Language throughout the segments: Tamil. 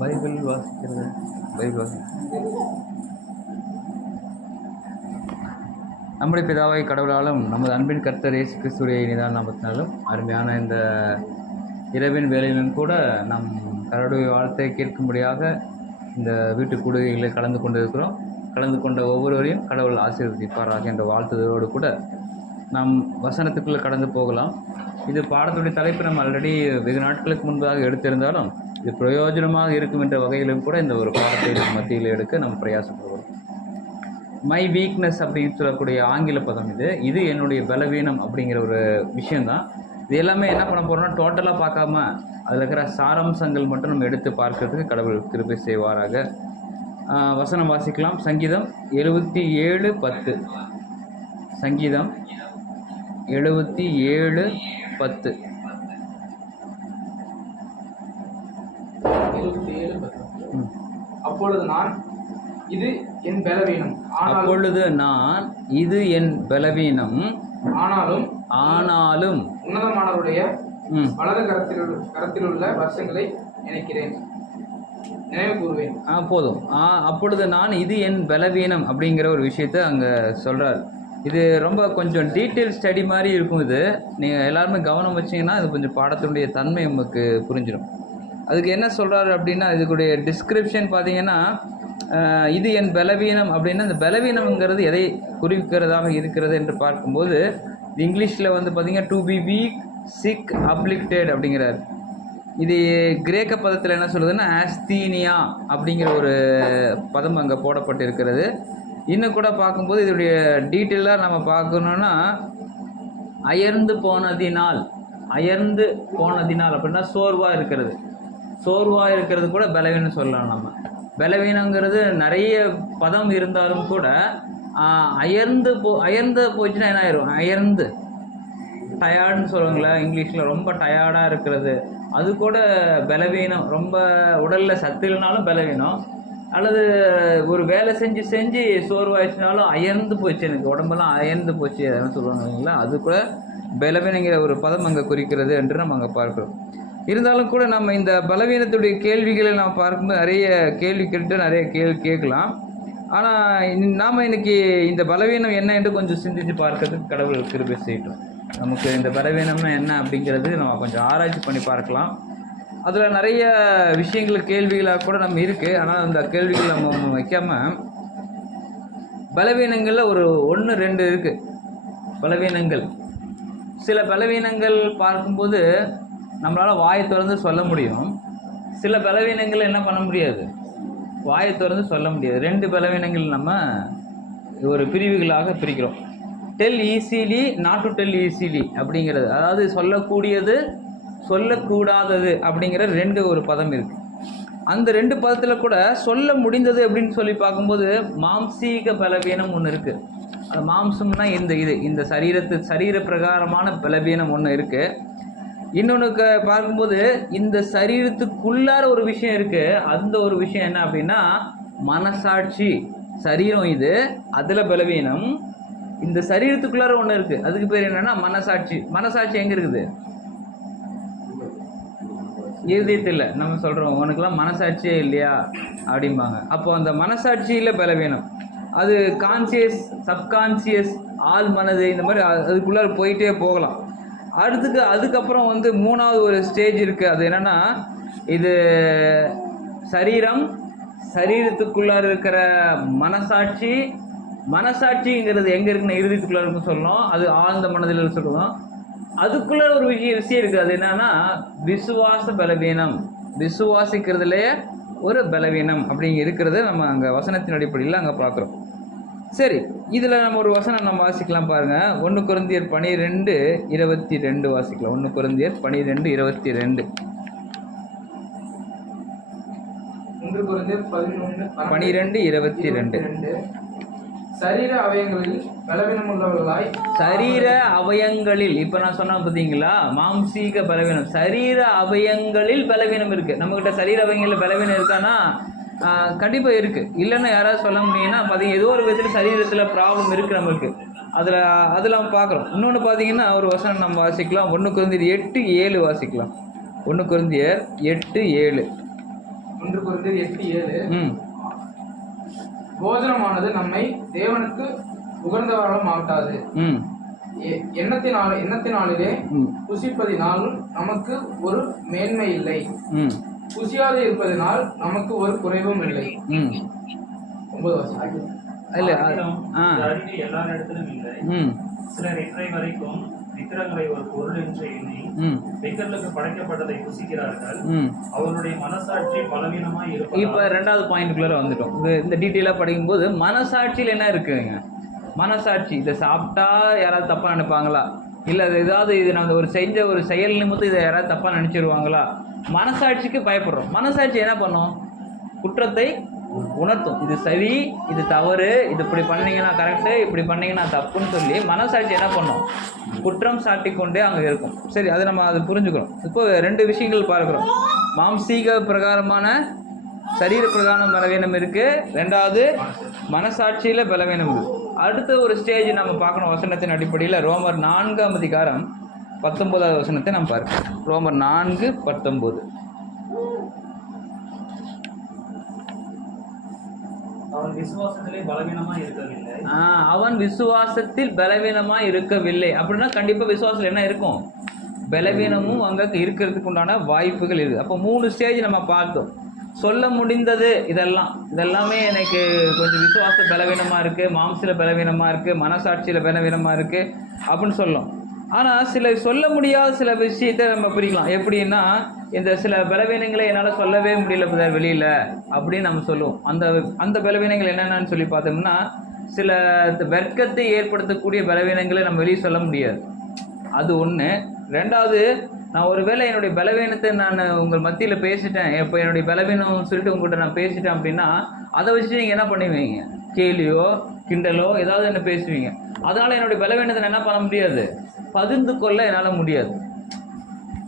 பைபிள் வாசிக்கிறது. பைபிள் வாசி நம்முடைய பிதாவை கடவுளாலும் நமது அன்பின் கர்த்தர் இயேசு கிறிஸ்துடைய நிதான நாமத்தினாலும் அருமையான இந்த இரவின் வேலையிலும் கூட நம் கடவுளுடைய வார்த்தை கேட்கும்படியாக இந்த வீட்டு கூடுகைகளை கலந்து கொண்டிருக்கிறோம். கலந்து கொண்ட ஒவ்வொருவரையும் கடவுள் ஆசீர்வதிப்பாராக என்ற வாழ்த்துதலோடு கூட நாம் வசனத்துக்குள்ளே கடந்து போகலாம். இது பாடத்துடைய தலைப்பு நம்ம ஆல்ரெடி வெகு நாட்களுக்கு முன்பதாக எடுத்திருந்தாலும் இது பிரயோஜனமாக இருக்கும் என்ற வகையிலும் கூட இந்த ஒரு பாடத்தை மத்தியில் எடுக்க நம்ம பிரயாசப்படுவோம். மை வீக்னஸ் அப்படின்னு சொல்லக்கூடிய ஆங்கில பதம் இது என்னுடைய பலவீனம் அப்படிங்கிற ஒரு விஷயந்தான். இது எல்லாமே என்ன பண்ண போகிறோம்னா டோட்டலாக பார்க்காம அதில் இருக்கிற சாராம்சங்கள் மட்டும் நம்ம எடுத்து பார்க்கறதுக்கு கடவுள் கிருபை செய்வாராக. வசனம் வாசிக்கலாம். சங்கீதம் 77:10. சங்கீதம் 77:10. அப்பொழுது நான் இது என் பலவீனம், ஆனாலும் உன்னதமானவருடைய வலது கரத்திலுள்ள வருஷங்களை நினைக்கிறேன், நினைவு கூறுவேன். போதும். அப்பொழுது நான் இது என் பலவீனம் அப்படிங்கிற ஒரு விஷயத்த அங்கே சொல்கிறார். இது ரொம்ப கொஞ்சம் டீட்டெயில் ஸ்டடி மாதிரி இருக்கும். இது நீங்கள் எல்லாருமே கவனம் வச்சிங்கன்னா இது கொஞ்சம் பாடத்தினுடைய தன்மை நமக்கு புரிஞ்சிடும். அதுக்கு என்ன சொல்கிறாரு அப்படின்னா, இதுக்குடைய டிஸ்கிரிப்ஷன் பார்த்தீங்கன்னா இது என் பலவீனம் அப்படின்னா இந்த பலவீனம்ங்கிறது எதை குறிக்கிறதாக இருக்கிறது என்று பார்க்கும்போது இங்கிலீஷில் வந்து பார்த்தீங்கன்னா டு பி வீக், சிக், அப்ளிக்டட் அப்படிங்கிறார். இது கிரேக்க பதத்தில் என்ன சொல்லுதுன்னா ஆஸ்தீனியா அப்படிங்கிற ஒரு பதம் அங்கே போடப்பட்டிருக்கிறது. இன்னும் கூட பார்க்கும்போது இதோடைய டீட்டெயிலாக நம்ம பார்க்கணுன்னா அயர்ந்து போனதினால் அப்படின்னா சோர்வாக இருக்கிறது கூட பலவீனம் சொல்லலாம். நம்ம பலவீனங்கிறது நிறைய பதம் இருந்தாலும் கூட அயர்ந்து போச்சுன்னா என்ன ஆயிரும், அயர்ந்து டயர்டுன்னு சொல்லுவாங்களே இங்கிலீஷில், ரொம்ப டயர்டாக இருக்கிறது அது கூட பலவீனம். ரொம்ப உடலில் சத்து இல்லைனாலும் பலவீனம், அல்லது ஒரு வேலை செஞ்சு சோர்வாயிடுச்சுனாலும் அயர்ந்து போச்சு, எனக்கு உடம்பெல்லாம் அயர்ந்து போச்சு அதெல்லாம் சொல்லுவாங்க இல்லைங்களா, அது கூட பலவீனங்கிற ஒரு பதம் அங்கே குறிக்கிறது என்று நம்ம அங்கே பார்க்குறோம். இருந்தாலும் கூட நம்ம இந்த பலவீனத்துடைய கேள்விகளை நம்ம பார்க்கும்போது நிறைய கேள்வி கேட்டு நிறைய கேட்கலாம். ஆனால் நாம் இன்னைக்கு இந்த பலவீனம் என்ன என்று கொஞ்சம் சிந்தித்து பார்க்கறதுக்கு கடவுள் கிருபை செய்யட்டும். நமக்கு இந்த பலவீனம்னா என்ன அப்படிங்கிறது நம்ம கொஞ்சம் ஆராய்ச்சி பண்ணி பார்க்கலாம். அதில் நிறைய விஷயங்கள் கேள்விகளாக கூட நம்ம இருக்குது. ஆனால் அந்த கேள்விகள் நம்ம வைக்காமல் பலவீனங்களில் ஒரு 1-2 இருக்குது பலவீனங்கள். சில பலவீனங்கள் பார்க்கும்போது நம்மளால் வாயை திறந்து சொல்ல முடியும், சில பலவீனங்கள் என்ன பண்ண முடியாது, வாயை திறந்து சொல்ல முடியாது. 2 பலவீனங்கள் நம்ம ஒரு பிரிவுகளாக பிரிக்கிறோம். Tell easily, not to tell easily அப்படிங்கிறது, அதாவது சொல்லக்கூடியது சொல்லக்கூடாதது அப்படிங்கிற 2 ஒரு பதம் இருக்குது. அந்த 2 பதத்தில் கூட சொல்ல முடிந்தது அப்படின்னு சொல்லி பார்க்கும்போது மாம்சீக பலவீனம் ஒன்று இருக்குது. அது மாம்சம்னா இந்த சரீர பிரகாரமான பலவீனம் ஒன்று இருக்குது. இன்னொன்று பார்க்கும்போது இந்த சரீரத்துக்குள்ளார ஒரு விஷயம் இருக்குது. அந்த ஒரு விஷயம் என்ன அப்படின்னா மனசாட்சி. சரீரம் இது, அதில் பலவீனம். இந்த சரீரத்துக்குள்ளார ஒன்று இருக்குது, அதுக்கு பேர் என்னன்னா மனசாட்சி. மனசாட்சி எங்கே இருக்குது? இருதயத்தில். நம்ம சொல்கிறோம் உனக்குலாம் மனசாட்சியே இல்லையா அப்படிம்பாங்க. அப்போ அந்த மனசாட்சியில் பலவீனம், அது கான்சியஸ், சப்கான்சியஸ், ஆள் மனது, இந்த மாதிரி அதுக்குள்ளார போயிட்டே போகலாம். அதுக்கப்புறம் வந்து 3வது ஒரு ஸ்டேஜ் இருக்குது. அது என்னென்னா இது சரீரத்துக்குள்ளார இருக்கிற மனசாட்சிங்கிறது எங்கே இருக்குன்னு இருதயத்துக்குள்ளார இருக்குன்னு சொல்லணும். அது ஆழ்ந்த மனதில் சொல்லுவோம். அதுக்குள்ள ஒரு விஷயம் இருக்குது. அது என்னன்னா விசுவாச பலவீனம், விசுவாசிக்கிறதுலேயே ஒரு பலவீனம் அப்படிங்க இருக்கிறது நம்ம அங்கே வசனத்தின் அடிப்படையில் அங்கே பார்க்குறோம். சரி, இதில் நம்ம ஒரு வசனம் நம்ம வாசிக்கலாம் பாருங்கள். 1 கொரிந்தியர் 12:22 வாசிக்கலாம். 1 கொரிந்தியர் 12:22. 1 கொரிந்தியர் 12:22. சரீர அவயங்களில் இப்போ நான் சொன்ன பார்த்தீங்களா, மாம்சீக பலவீனம். சரீர அவயங்களில் பலவீனம் இருக்குது. நம்மக்கிட்ட சரீர அவயங்களில் பலவீனம் இருக்கான்னா கண்டிப்பாக இருக்குது. இல்லைன்னா யாராவது சொல்ல முடியுங்கன்னா பார்த்தீங்கன்னா ஏதோ ஒரு விதத்தில் சரீரத்தில் ப்ராப்ளம் இருக்குது நம்மளுக்கு. அதில் நம்ம பார்க்குறோம். இன்னொன்று பார்த்தீங்கன்னா ஒரு வசனம் நம்ம வாசிக்கலாம். 1 கொரிந்தியர் 8:7 வாசிக்கலாம். 1 கொரிந்தியர் 8:7. 1 கொரிந்தியர் 8:7. ம் போஜனமானது நம்மை தேவனுக்கு உகந்தவராக மாட்டாது. ம் எண்ணத்தினாலே ம் புசிப்பதினால் நமக்கு ஒரு மேன்மை இல்லை, ம் புசியாது இருப்பதினால் நமக்கு ஒரு குறைவும் இல்லை. ம் 9 வருஷம். இல்லை அறிவு எல்லாரிடத்திலும் இல்லை. ம் சிலர் இன்றை வரைக்கும் விக்கிரங்களை ஒரு பொருள் என்று எண்ணி ம் விக்கிரங்களுக்கு படைக்கப்பட்டதை புசிக்கிறார்கள். ம் அவருடைய மனசாட்சி பலவீனமாய் இப்போ இருப்பதால் ரெண்டாவது பாயிண்ட்டுக்குள்ளே வந்துட்டோம். இந்த டீட்டெயிலாக படிக்கும்போது மனசாட்சியில் என்ன இருக்குங்க? மனசாட்சி இதை சாப்பிட்டா யாராவது தப்பாக நினைப்பாங்களா, இல்லை அது ஏதாவது இது நம்ம ஒரு செயல் நிமித்தம் இதை யாராவது தப்பாக நினச்சிருவாங்களா? மனசாட்சிக்கு பயப்படுறோம். மனசாட்சி என்ன பண்ணும்? குற்றத்தை உணர்த்தும். இது சரி, இது தவறு, இது இப்படி பண்ணீங்கன்னா கரெக்டு, இப்படி பண்ணீங்கன்னா தப்புன்னு சொல்லி மனசாட்சி என்ன பண்ணும்? குற்றம் சாட்டி கொண்டே அங்கே இருக்கும். சரி, அதை நம்ம அதை புரிஞ்சுக்கணும். இப்போ 2 விஷயங்கள் பார்க்குறோம். மாம்சீக பிரகாரமான சரீர பிரகாரம் பலவீனம் இருக்குது, 2வது மனசாட்சியில் பலவீனம் இருக்குது. அடுத்த ஒரு ஸ்டேஜ் நம்ம பார்க்கணும் வசனத்தின் அடிப்படையில். ரோமர் 4ஆம் அதிகாரம் 19வது வசனத்தை நம்ம பார்க்கணும். ரோமர் 4:19. அவன் விசுவாசத்திலே பலவீனமாய் இருக்கவில்லை. அவன் விசுவாசத்தில் பலவீனமாக இருக்கவில்லை. அப்படின்னா கண்டிப்பாக விசுவாசத்தில் என்ன இருக்கும்? பலவீனமும் அங்கே இருக்கிறதுக்கு உண்டான வாய்ப்புகள் இருக்குது. அப்போ 3 ஸ்டேஜ் நம்ம பார்த்தோம். சொல்ல முடிந்தது இதெல்லாமே எனக்கு கொஞ்சம் விசுவாச பலவீனமாக இருக்குது, மாம்சியில் பலவீனமாக இருக்குது, மனசாட்சியில் பலவீனமாக இருக்குது அப்படின்னு சொல்லும். ஆனால் சில சொல்ல முடியாத சில விஷயத்தை நம்ம பிரிக்கலாம். எப்படின்னா, இந்த சில பலவீனங்களை என்னால் சொல்லவே முடியல வெளியில் அப்படின்னு நம்ம சொல்லுவோம். அந்த பலவீனங்கள் என்னென்னு சொல்லி பார்த்தோம்னா, சில வெட்கத்தை ஏற்படுத்தக்கூடிய பலவீனங்களை நம்ம வெளியே சொல்ல முடியாது. அது ஒன்று. 2வது, நான் ஒருவேளை என்னுடைய பலவீனத்தை நான் உங்கள் மத்தியில் பேசிட்டேன், இப்போ என்னுடைய பலவீனம் சொல்லிட்டு உங்கள்கிட்ட நான் பேசிட்டேன் அப்படின்னா, அதை வச்சு நீங்கள் என்ன பண்ணுவீங்க? கேலியோ கிண்டலோ ஏதாவது என்ன பேசுவீங்க. அதனால் என்னுடைய பலவீனத்தை நான் என்ன பண்ண முடியாது? பகிர்ந்து கொள்ள என்னால் முடியாது.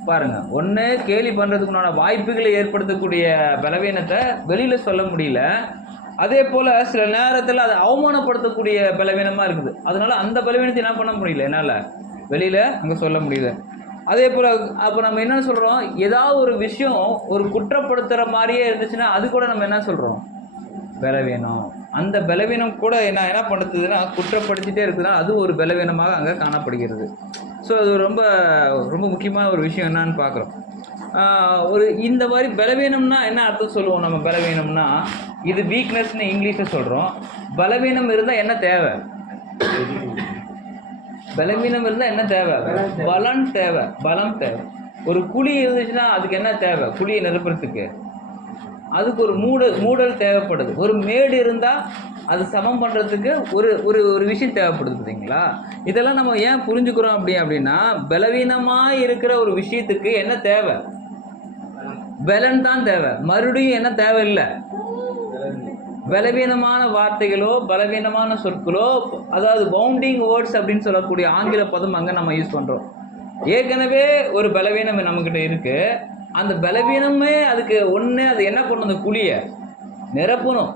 பாருங்கள், ஒன்று கேலி பண்ணுறதுக்குண்டான வாய்ப்புகளை ஏற்படுத்தக்கூடிய பலவீனத்தை வெளியில் சொல்ல முடியல. அதே போல் சில நேரத்தில் அதை அவமானப்படுத்தக்கூடிய பலவீனமாக இருக்குது. அதனால் அந்த பலவீனத்தை என்ன பண்ண முடியல, என்னால் வெளியில் அங்கே சொல்ல முடியல. அதே போல் அப்போ நம்ம என்ன சொல்கிறோம்? ஏதாவது ஒரு விஷயம் ஒரு குற்றப்படுத்துகிற மாதிரியே இருந்துச்சுன்னா அது கூட நம்ம என்ன சொல்கிறோம்? பலவீனம். அந்த பலவீனம் கூட என்ன பண்ணுறதுன்னா குற்றப்படுத்திகிட்டே இருக்குதுன்னா அது ஒரு பலவீனமாக அங்கே காணப்படுகிறது. ஸோ அது ரொம்ப ரொம்ப முக்கியமான ஒரு விஷயம் என்னன்னு பார்க்குறோம். இந்த மாதிரி பலவீனம்னா என்ன அர்த்தம் சொல்லுவோம்? நம்ம பலவீனம்னா இது வீக்னஸ்ன்னு இங்கிலீஷில் சொல்கிறோம். பலவீனம் இருந்தால் என்ன தேவை? பலவீனம் இருந்தால் என்ன தேவை? பலம் தேவை. ஒரு குழி இருந்துச்சுன்னா அதுக்கு என்ன தேவை? குழியை நிரப்புறதுக்கு அதுக்கு ஒரு மூடல் தேவைப்படுது. ஒரு மேடு இருந்தால் அது சமம் பண்ணுறதுக்கு ஒரு விஷயம் தேவைப்படுது. பார்த்தீங்களா? இதெல்லாம் நம்ம ஏன் புரிஞ்சுக்கிறோம் அப்படின்னா, பலவீனமாக இருக்கிற ஒரு விஷயத்துக்கு என்ன தேவை? பலன் தான் தேவை. மறுபடியும் என்ன தேவையில்லை? பலவீனமான வார்த்தைகளோ பலவீனமான சொற்களோ, அதாவது பவுண்டிங் வேர்ட்ஸ் அப்படின்னு சொல்லக்கூடிய ஆங்கில பதம் அங்கே நம்ம யூஸ் பண்ணுறோம். ஏற்கனவே ஒரு பலவீனம் நம்மக்கிட்ட இருக்குது. அந்த பலவீனமே அதுக்கு ஒன்று, அது என்ன பண்ணணும்? அந்த குழியை நிரப்பணும்.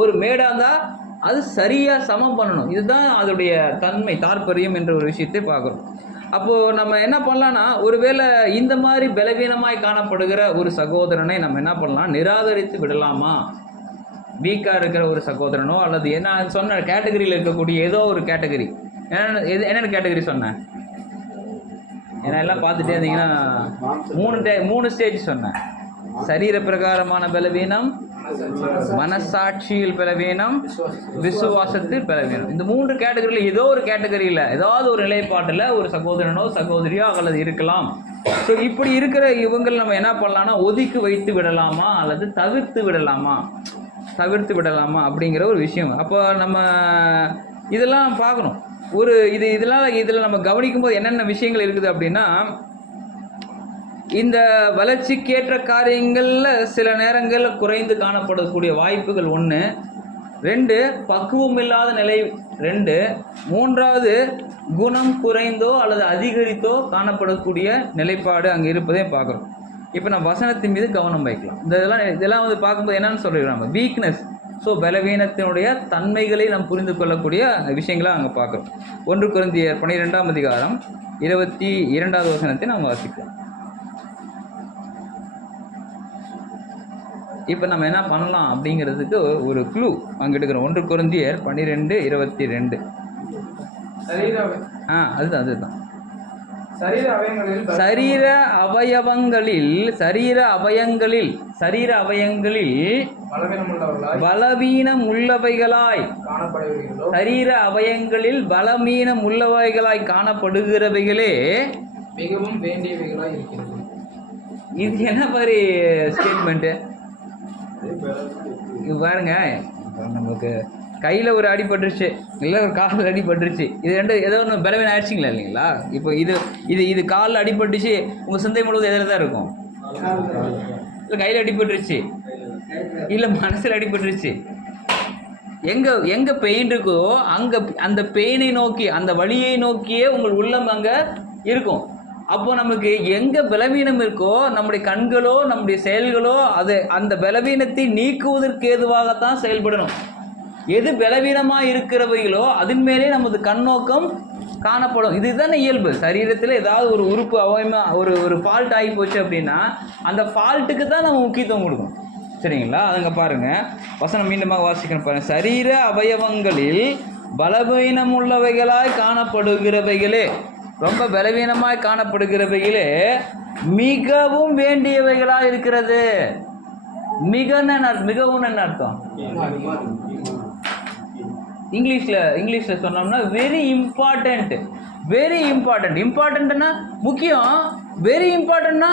ஒரு மேடாக இருந்தால் அது சரியாக சமம் பண்ணணும். இதுதான் அதோடைய தன்மை, தாற்பயம் என்ற ஒரு விஷயத்தை பார்க்குறோம். அப்போது நம்ம என்ன பண்ணலான்னா, ஒருவேளை இந்த மாதிரி பலவீனமாய் காணப்படுகிற ஒரு சகோதரனை நம்ம என்ன பண்ணலாம்? நிராகரித்து விடலாமா? வீக்காக இருக்கிற ஒரு சகோதரனோ அல்லது என்ன சொன்ன கேட்டகரியில் இருக்கக்கூடிய ஏதோ ஒரு கேட்டகரி, என்னென்ன கேட்டகரி சொன்னேன்? ஏன்னா எல்லாம் பார்த்துட்டே இருந்தீங்கன்னா 3 ஸ்டேஜ் சொன்னேன். சரீர பிரகாரமான பலவீனம், மனசாட்சியில் பலவீனம், விசுவாசத்தில் பலவீனம். இந்த 3 கேட்டகரியில் ஏதோ ஒரு கேட்டகரியில் ஏதாவது ஒரு நிலைப்பாட்டில் ஒரு சகோதரனோ சகோதரியோ அல்லது இருக்கலாம். ஸோ இப்படி இருக்கிற இவங்கள் நம்ம என்ன பண்ணலாம்னா, ஒதுக்கி வைத்து விடலாமா அல்லது தவிர்த்து விடலாமா அப்படிங்கிற ஒரு விஷயம். அப்போ நம்ம இதெல்லாம் பார்க்கணும். இதில் நம்ம கவனிக்கும் போது என்னென்ன விஷயங்கள் இருக்குது அப்படின்னா, இந்த வளர்ச்சிக்கேற்ற காரியங்களில் சில நேரங்களில் குறைந்து காணப்படக்கூடிய வாய்ப்புகள் 1. 2, பக்குவம் இல்லாத நிலை 2. 3வது, குணம் குறைந்தோ அல்லது அதிகரித்தோ காணப்படக்கூடிய நிலைப்பாடு அங்கே இருப்பதை பார்க்குறோம். இப்போ நம்ம வசனத்தின் மீது கவனம் வைக்கலாம். இதெல்லாம் வந்து பார்க்கும்போது என்னன்னு சொல்கிறோம்? நம்ம வீக்னஸ், ஸோ பலவீனத்தினுடைய தன்மைகளை நாம் புரிந்து கொள்ளக்கூடிய விஷயங்களை அங்கே பார்க்குறோம். 1 கொரிந்தியர் 12ஆம் அதிகாரம் 22வது வசனத்தை நாம் வாசிக்கலாம். இப்போ நம்ம என்ன பண்ணலாம் அப்படிங்கிறதுக்கு ஒரு க்ளூ அங்கே எடுக்கிறோம். 1 கொரிந்தியர் 12:22. அதுதான் சரீர அவயங்களில் பலவீனம் உள்ளவைகளாய் காணப்படுகிறவைகளே மிகவும் வேண்டியவைகளாய் இருக்கிறது. இது என்ன மாதிரி ஸ்டேட்மெண்ட் பாருங்க. நமக்கு கையில் ஒரு அடிபட்டுருச்சு, இல்லை ஒரு காலில் அடிபட்டுருச்சு, இது ரெண்டு ஏதோ ஒன்று பலவீனம் ஆயிடுச்சிங்களா இல்லைங்களா? இப்போ இது காலில் அடிபட்டுச்சு, உங்கள் சிந்தை முழுவதும் எதில் தான் இருக்கும்? இல்லை கையில் அடிபட்டுருச்சு, இல்லை மனசில் அடிபட்டுருச்சு. எங்கே பெயின் இருக்கோ அங்கே அந்த பெயினை நோக்கி, அந்த வலியை நோக்கியே உங்கள் உள்ளம் அங்கே இருக்கும். அப்போ நமக்கு எங்கே பலவீனம் இருக்கோ நம்முடைய கண்களோ நம்முடைய செயல்களோ அந்த பலவீனத்தை நீக்குவதற்கு ஏதுவாகத்தான் செயல்படணும். எது பலவீனமாக இருக்கிறவைகளோ அதன் மேலே நமது கண்ணோக்கம் காணப்படும். இதுதானே இயல்பு. சரீரத்தில் ஏதாவது ஒரு உறுப்பு ஒரு ஃபால்ட் ஆகி போச்சு அப்படின்னா அந்த ஃபால்ட்டுக்கு தான் நம்ம முக்கியத்துவம் கொடுக்கணும். சரிங்களா? அதுங்க பாருங்க, வசனம் மீண்டுமாக வாசிக்கணும் பாருங்க. சரீர அவயவங்களில் பலவீனமுள்ளவைகளாய் காணப்படுகிறவைகளே, ரொம்ப பலவீனமாய் காணப்படுகிறவைகளே மிகவும் வேண்டியவைகளாக இருக்கிறது. மிகவும் என்ன அர்த்தம்? இங்கிலீஷில் சொன்னோம்னா வெரி இம்பார்ட்டன்ட். இம்பார்ட்டன்ட்னா முக்கியம், வெரி இம்பார்ட்டன்ட்னா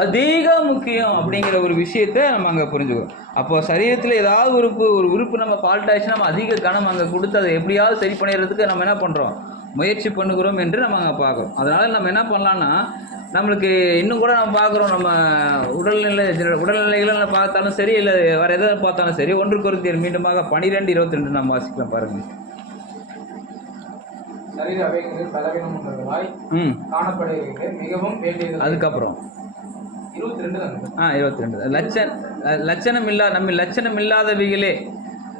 அதிக முக்கியம் அப்படிங்கிற ஒரு விஷயத்தை நம்ம அங்கே புரிஞ்சுக்கிறோம். அப்போ சரீரத்தில் ஏதாவது ஒரு உறுப்பு நம்ம ஃபால்ட் ஆயிடுச்சுன்னா நம்ம அதிக கனம் அங்கே கொடுத்து அதை எப்படியாவது சரி பண்ணிடுறதுக்கு நம்ம என்ன பண்ணுறோம், முயற்சி பண்ணுகிறோம் என்று நம்ம அங்கே பார்க்குறோம். அதனால் நம்ம என்ன பண்ணலான்னா, நம்மளுக்கு இன்னும் கூட நம்ம பார்க்குறோம், நம்ம உடல்நிலைகளை பார்த்தாலும் சரி, இல்லை வேறு எதாவது பார்த்தாலும் சரி, 1 கொரிந்தியர் மீண்டுமாக 12:22 நம்ம வாசிக்கலாம் பாருங்கள். சரீர அவயங்களில் பலவீனமுள்ளவர்களாய் காணப்படுகிறவர்களே மிகவும் வேண்டியது. அதுக்கப்புறம் 22 லட்சணம் இல்லாத நம்ம லட்சணம் இல்லாதவைகளே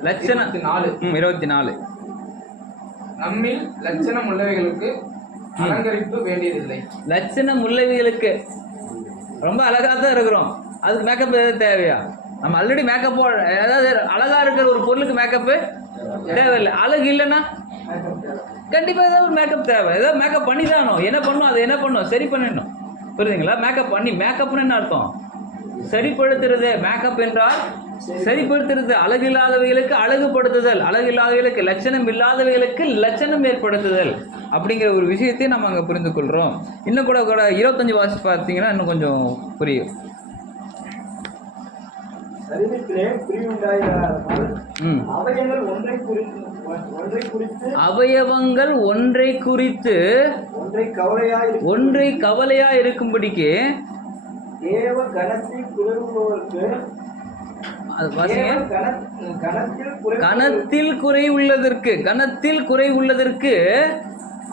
24 நம்மில் லட்சணம் உள்ளவைகளுக்கு அலங்கரிப்பு வேண்டியதில்லை. லட்சணம் உள்ளவைகளுக்கு ரொம்ப அழகா தான் இருக்கிறோம், அதுக்கு மேக்கப் எதாவது தேவையா? நம்ம ஆல்ரெடி மேக்கப் ஏதாவது அழகா இருக்கிற ஒரு பொருளுக்கு மேக்கப்பு தேவையில்லை. அழகு இல்லைன்னா கண்டிப்பா ஏதாவது ஒரு மேக்கப் தேவை. ஏதாவது மேக்கப் பண்ணி தானோ, என்ன பண்ணும், அது என்ன பண்ணும், சரி பண்ணிடணும். புரியுதுங்களா? மேக்கப்னு என்ன அர்த்தம்? சரிப்படுத்துறது. மேக்கப் என்றால் சரிப்படுத்துறது. அழகு இல்லாதவைகளுக்கு அழகுபடுத்துதல், அழகு இல்லாதவைகளுக்கு லட்சணம் இல்லாதவைகளுக்கு லட்சணம் ஏற்படுத்துதல் அப்படிங்கிற ஒரு விஷயத்தையும் நம்ம அங்கே புரிந்து கொள்கிறோம். இன்னும் கூட 25 வாசி பார்த்தீங்கன்னா இன்னும் கொஞ்சம் புரியும். அவயவங்கள் ஒன்றை குறித்து ஒன்றை கவலையா இருக்கும்படிக்கு கணத்தில் குறை உள்ளதற்கு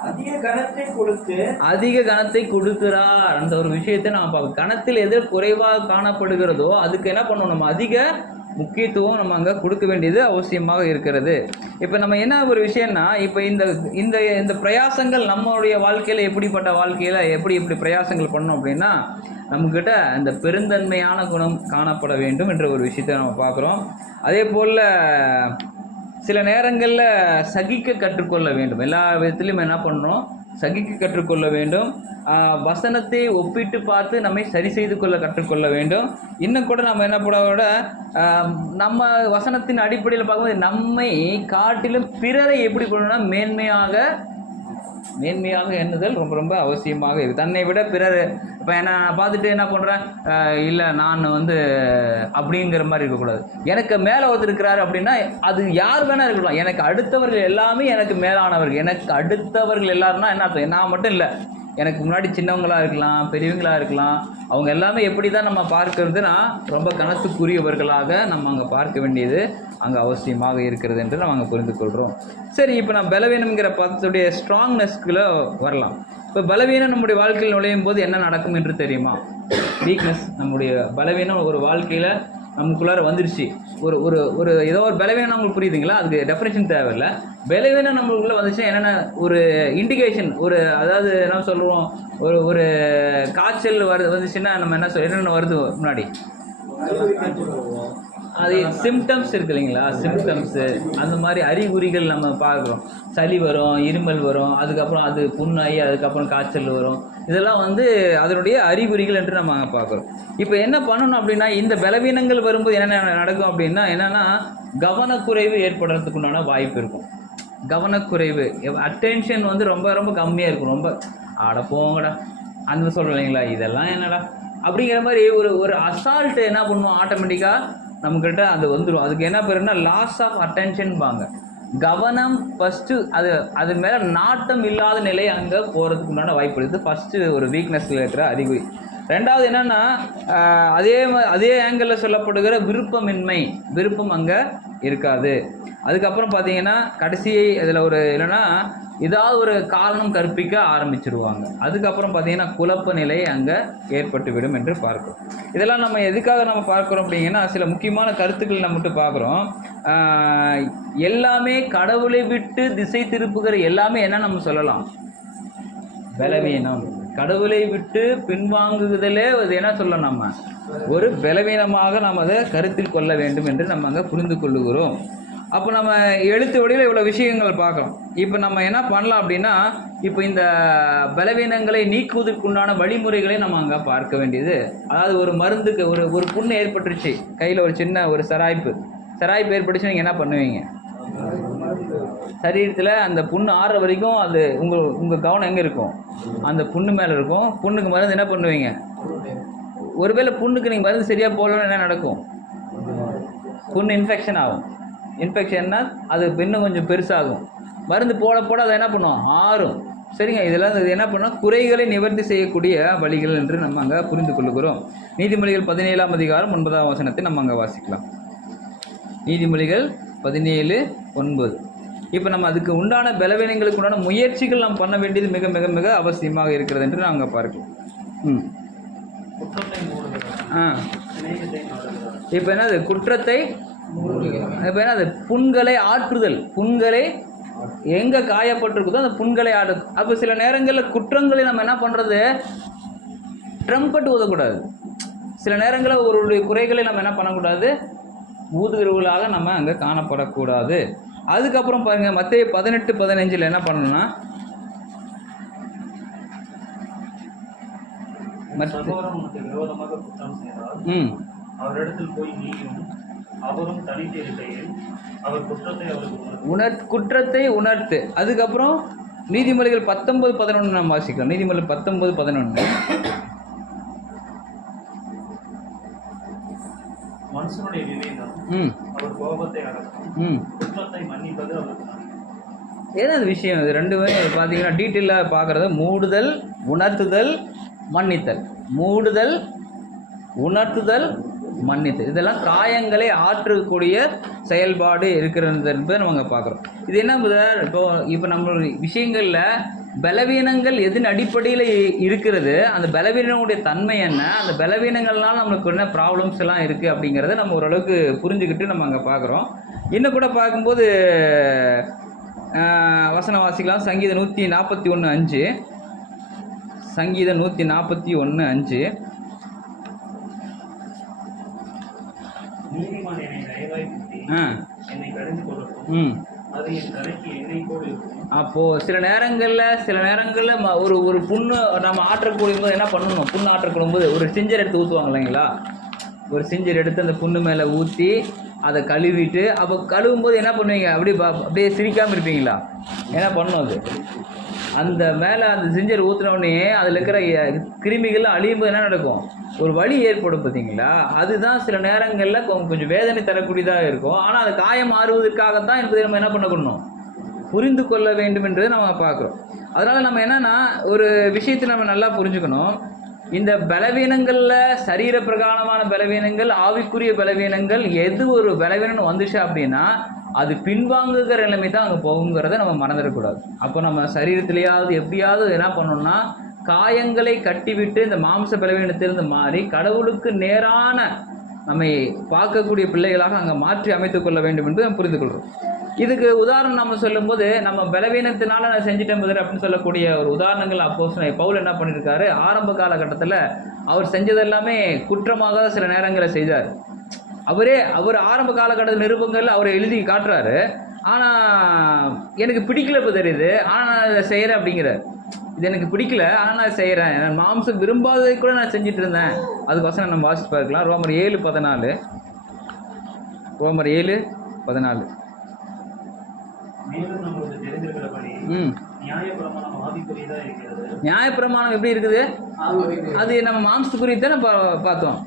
அதிக கணத்தை கொடுக்கிறார். அந்த ஒரு விஷயத்தை நாம் பார்க்கணும். கணத்தில் எது குறைவாக காணப்படுகிறதோ அதுக்கு என்ன பண்ணணும், நம்ம அதிக முக்கியத்துவம் நம்ம அங்கே கொடுக்க வேண்டியது அவசியமாக இருக்கிறது. இப்போ நம்ம என்ன ஒரு விஷயம்னா, இப்போ இந்த பிரயாசங்கள் நம்மளுடைய வாழ்க்கையில் எப்படிப்பட்ட வாழ்க்கையில் எப்படி பிரயாசங்கள் பண்ணோம் அப்படின்னா, நம்மக்கிட்ட இந்த பெருந்தன்மையான குணம் காணப்பட வேண்டும் என்ற ஒரு விஷயத்தை நம்ம பார்க்குறோம். அதே போல் சில நேரங்களில் சகிக்க கற்றுக்கொள்ள வேண்டும். எல்லா விதத்துலையும் என்ன பண்ணுறோம், சகிக்க கற்றுக்கொள்ள வேண்டும். வசனத்தை ஒப்பிட்டு பார்த்து நம்மை சரி செய்து கொள்ள கற்றுக்கொள்ள வேண்டும். இன்னும் கூட நம்ம என்ன பண்ணோட, நம்ம வசனத்தின் அடிப்படையில் பார்க்கும்போது நம்மை காட்டிலும் பிறரை எப்படி பண்ணணும்னா மேன்மையாக எண்ணுதல் ரொம்ப ரொம்ப அவசியமாக இருக்குது. தன்னை விட பிறர் இப்போ என்ன பார்த்துட்டு என்ன பண்ணுறேன், இல்லை நான் அப்படிங்கிற மாதிரி இருக்கக்கூடாது. எனக்கு மேலே ஒருத்தர் இருக்கிறாரு அப்படின்னா அது யார் வேணா இருக்கலாம். எனக்கு அடுத்தவர்கள் எல்லாமே எனக்கு மேலானவர்கள். எனக்கு அடுத்தவர்கள் எல்லாருன்னா என்ன அர்த்தம், நான் மட்டும் இல்லை, எனக்கு முன்னாடி சின்னவங்களாக இருக்கலாம், பெரியவங்களாக இருக்கலாம். அவங்க எல்லாமே எப்படி தான் நம்ம பார்க்கறதுனா ரொம்ப கணத்துக்குரியவர்களாக நம்ம அங்கே பார்க்க வேண்டியது அங்கே அவசியமாக இருக்கிறது என்று நம்ம அங்கே புரிந்து கொள்கிறோம். சரி, இப்போ நான் பலவீனம்ங்கிற பதத்துடைய ஸ்ட்ராங்னஸ்க்குள்ளே வரலாம். இப்போ பலவீனம் நம்முடைய வாழ்க்கையில் நுழையும் போது என்ன நடக்கும் என்று தெரியுமா? வீக்னஸ், நம்முடைய பலவீனம் ஒரு வாழ்க்கையில் நமக்குள்ளார வந்துருச்சு. ஒரு ஏதோ ஒரு பலவீனம் உங்களுக்கு புரியுதுங்களா? அதுக்கு டெஃபினேஷன் தேவையில்லை. பலவீனம் நம்மளுக்குள்ளே வந்துச்சுன்னா என்னென்ன ஒரு இண்டிகேஷன், அதாவது என்ன சொல்லுவோம், ஒரு காய்ச்சல் வந்துச்சுன்னா நம்ம என்னென்ன வருது முன்னாடி அது சிம்டம்ஸ் இருக்கு இல்லைங்களா, சிம்டம்ஸு அந்த மாதிரி அறிகுறிகள் நம்ம பார்க்குறோம். சளி வரும், இருமல் வரும், அதுக்கப்புறம் அது புண்ணாகி அதுக்கப்புறம் காய்ச்சல் வரும். இதெல்லாம் வந்து அதனுடைய அறிகுறிகள் என்று நம்ம அங்கே பார்க்குறோம். இப்போ என்ன பண்ணணும் அப்படின்னா, இந்த பலவீனங்கள் வரும்போது என்னென்ன நடக்கும் அப்படின்னா, என்னென்னா கவனக்குறைவு ஏற்படுறதுக்கு உண்டான வாய்ப்பு இருக்கும். கவனக்குறைவு, அட்டென்ஷன் வந்து ரொம்ப ரொம்ப கம்மியாக இருக்கும். ரொம்ப ஆட போங்கடா அந்த சொல்கிறோம் இல்லைங்களா, இதெல்லாம் என்னடா அப்படிங்கிற மாதிரி ஒரு அசால்ட்டு என்ன பண்ணுவோம், ஆட்டோமேட்டிக்காக நம்மக்கிட்ட அது வந்துடும். அதுக்கு என்ன பேருன்னா லாஸ் ஆஃப் அட்டென்ஷன்பாங்க. கவனம் ஃபஸ்ட்டு அது மேலே நாட்டம் இல்லாத நிலை அங்கே போகிறதுக்கு உண்டான வாய்ப்பு இருக்குது. ஃபஸ்ட்டு ஒரு வீக்னஸில் இருக்கிற அறிகுறி. ரெண்டாவது என்னென்னா, அதே ஆங்கிளில் சொல்லப்படுகிற விருப்பம் அங்கே இருக்காது. அதுக்கப்புறம் பார்த்தீங்கன்னா கடைசி இதில் ஒரு இல்லைன்னா ஏதாவது ஒரு காரணம் கற்பிக்க ஆரம்பிச்சிருவாங்க. அதுக்கப்புறம் பார்த்தீங்கன்னா குழப்ப நிலை அங்கே ஏற்பட்டுவிடும் என்று பார்க்கிறோம். இதெல்லாம் நம்ம எதுக்காக நம்ம பார்க்குறோம் அப்படிங்கன்னா, சில முக்கியமான கருத்துக்கள் நம்ம மட்டும் பார்க்குறோம். எல்லாமே கடவுளை விட்டு திசை திருப்புகிற எல்லாமே என்ன நம்ம சொல்லலாம், பலவீனம். கடவுளை விட்டு பின்வாங்குதலே அது என்ன சொல்லலாம், நம்ம ஒரு பலவீனமாக நாம் அதை கருத்தில் கொள்ள வேண்டும் என்று நம்ம அங்கே புரிந்து கொள்ளுகிறோம். அப்போ நம்ம எழுத்து வடிவில் இவ்வளோ விஷயங்கள் பார்க்குறோம். இப்போ நம்ம என்ன பண்ணலாம் அப்படின்னா, இப்போ இந்த பலவீனங்களை நீக்குவதற்குண்டான வழிமுறைகளை நம்ம அங்கே பார்க்க வேண்டியது. அதாவது ஒரு மருந்துக்கு ஒரு புண்ணு ஏற்பட்டுருச்சு, கையில் ஒரு சின்ன ஒரு சராய்ப்பு ஏற்பட்டுச்சு, நீங்கள் என்ன பண்ணுவீங்க, சரீரத்தில் அந்த புண்ணு ஆறுற வரைக்கும் அது உங்கள் கவனம் எங்கே இருக்கும், அந்த புண்ணு மேலே இருக்கும். புண்ணுக்கு மருந்து என்ன பண்ணுவீங்க, ஒருவேளை புண்ணுக்கு நீங்கள் மருந்து சரியாக போகலன்னு என்ன நடக்கும், புண்ணு இன்ஃபெக்ஷன் ஆகும். இன்ஃபெக்ஷன்னா அது இன்னும் கொஞ்சம் பெருசாகும். மருந்து போட அதை என்ன பண்ணும், ஆறும். சரிங்க, இதெல்லாம் இது என்ன பண்ணோம், குறைகளை நிவர்த்தி செய்யக்கூடிய வழிகள் என்று நம்ம அங்கே புரிந்து கொள்ளுகிறோம். நீதிமொழிகள் 17ஆம் அதிகாரம் 9ஆம் வசனத்தை நம்ம அங்கே வாசிக்கலாம். நீதிமொழிகள் 17:9. இப்போ நம்ம அதுக்கு உண்டான பலவீனங்களுக்கு உண்டான முயற்சிகள் நம்ம பண்ண வேண்டியது மிக மிக மிக அவசியமாக இருக்கிறது என்று நாங்கள் பார்க்கலாம். இப்போ என்னது குற்றத்தை, இப்போ என்னது புண்களை ஆற்றுதல். புண்களை எங்கே காயப்பட்டிருக்குதோ அந்த புண்களை ஆடு. அப்போ சில நேரங்களில் குற்றங்களை நம்ம என்ன பண்ணுறது, ட்ரம்பட் ஊதக்கூடாது. சில நேரங்களில் ஒரு குறைகளை நம்ம என்ன பண்ணக்கூடாது, ஊதுகிறவர்களாக நம்ம அங்கே காணப்படக்கூடாது. அதுக்கப்புறம் பாருங்கள், மத்தேயு 18:15 என்ன பண்ணணும்னா, அவரிடத்தில் போய் நீயும் அவரும் தனித்து இருக்கையில் அவர் குற்றத்தை உணர்த்து. அதுக்கப்புறம் நீதிமொழிகள் 19:11 நம்ம வாசிக்கலாம். நீதிமொழிகள் 19:11. மனுஷனுடைய விவேகம் அவர் கோபத்தை அடக்கும், குற்றத்தை மன்னிப்பது அவருக்கு. ஏன்னா அது விஷயம் இது ரெண்டுமே பார்த்தீங்கன்னா டீட்டெயிலாக பார்க்குறது. மூடுதல், உணர்த்துதல், மன்னித்தல். மூடுதல், உணர்த்துதல், மன்னித்தல். இதெல்லாம் காயங்களை ஆற்றக்கூடிய செயல்பாடு இருக்கிறது என்பதை நம்ம அங்கே பார்க்குறோம். இது என்ன இப்போ நம்ம விஷயங்களில் பலவீனங்கள் எதன் அடிப்படையில் இருக்கிறது, அந்த பலவீனங்களுடைய தன்மை என்ன, அந்த பலவீனங்கள்னால நம்மளுக்கு என்ன ப்ராப்ளம்ஸ் எல்லாம் இருக்குது அப்படிங்கிறத நம்ம ஓரளவுக்கு புரிஞ்சுக்கிட்டு நம்ம அங்கே பார்க்குறோம். இன்னும் கூட பார்க்கும்போது வசனம் வாசிக்கலாம். சங்கீதம் 141:5. சங்கீதம் 141:5. அப்போது சில நேரங்களில் ஒரு புண்ணு நம்ம ஆற்றக்கூடிய போது என்ன பண்ணணும், புண்ணு ஆற்றக்கூடும் போது ஒரு சிஞ்சர் எடுத்து ஊற்றுவாங்க இல்லைங்களா, ஒரு சிஞ்சர் எடுத்து அந்த புண்ணு மேலே ஊற்றி அதை கழுவிட்டு, அப்போ கழுவும் போது என்ன பண்ணுவீங்க, அப்படியே சிரிக்காமல் இருப்பீங்களா, என்ன பண்ணணும், அது அந்த மேலே அந்த சிஞ்சர் ஊற்றுனோடனே அதில் இருக்கிற கிருமிகள்லாம் அழியும் போது என்ன நடக்கும், ஒரு வலி ஏற்படும் பார்த்தீங்களா. அதுதான் சில நேரங்களில் கொஞ்சம் வேதனை தரக்கூடியதாக இருக்கும். ஆனால் அது காயம் ஆறுவதற்காகத்தான் என்பதை நம்ம என்ன பண்ணணும், புரிந்து கொள்ள வேண்டும் என்றதை நம்ம பார்க்குறோம். அதனால் நம்ம என்னென்னா ஒரு விஷயத்தை நம்ம நல்லா புரிஞ்சுக்கணும். இந்த பலவீனங்களில் சரீர பிரகாரமான பலவீனங்கள், ஆவிக்குரிய பலவீனங்கள், எது ஒரு பலவீனம் வந்துச்சு அப்படின்னா அது பின்வாங்குகிற நிலைமை தான் அங்கே போகுங்கிறத நம்ம மறந்துடக்கூடாது. அப்போ நம்ம சரீரத்திலேயாவது எப்படியாவது என்ன பண்ணணும்னா காயங்களை கட்டிவிட்டு இந்த மாம்ச பலவீனத்திலிருந்து மாறி கடவுளுக்கு நேரான நம்மை பார்க்கக்கூடிய பிள்ளைகளாக அங்கே மாற்றி அமைத்துக் கொள்ள வேண்டும் என்று நம்ம புரிந்து கொள்கிறோம். இதுக்கு உதாரணம் நம்ம சொல்லும்போது நம்ம பலவீனத்தினால நான் செஞ்சுட்டேன் பதில் அப்படின்னு சொல்லக்கூடிய ஒரு உதாரணங்கள் அப்போஸ்தலன் பவுல் என்ன பண்ணியிருக்காரு, ஆரம்ப காலகட்டத்தில் அவர் செஞ்சதெல்லாமே குற்றமாக சில நேரங்களில் செய்தார். அவர் ஆரம்ப காலகட்டத்தில் நிருபங்கள் அவர் எழுதி காட்டுறாரு. ஆனால் எனக்கு பிடிக்கல இப்போ தெரியுது, ஆனால் நான் அதை செய்கிறேன் அப்படிங்கிறார். இது எனக்கு பிடிக்கல, ஆனால் நான் செய்கிறேன். நான் மாம்சம் விரும்பாததை கூட நான் செஞ்சுட்டு இருந்தேன். அதுக்கு வசனம் நம்ம வாசித்து பார்க்கலாம். ரோமர் 7:14. ரோமர் 7:14. மேலும் நம்மளுக்கு தெரிந்திருக்கிறபடி நியாயப்பிரமாணம் ஆவிக்குரியதா இருக்கிறது. நியாயப்பிரமாணம் எப்படி இருக்குது? அது நம்ம மாம்சத்துக்குரிய தானே பார்த்தோம்.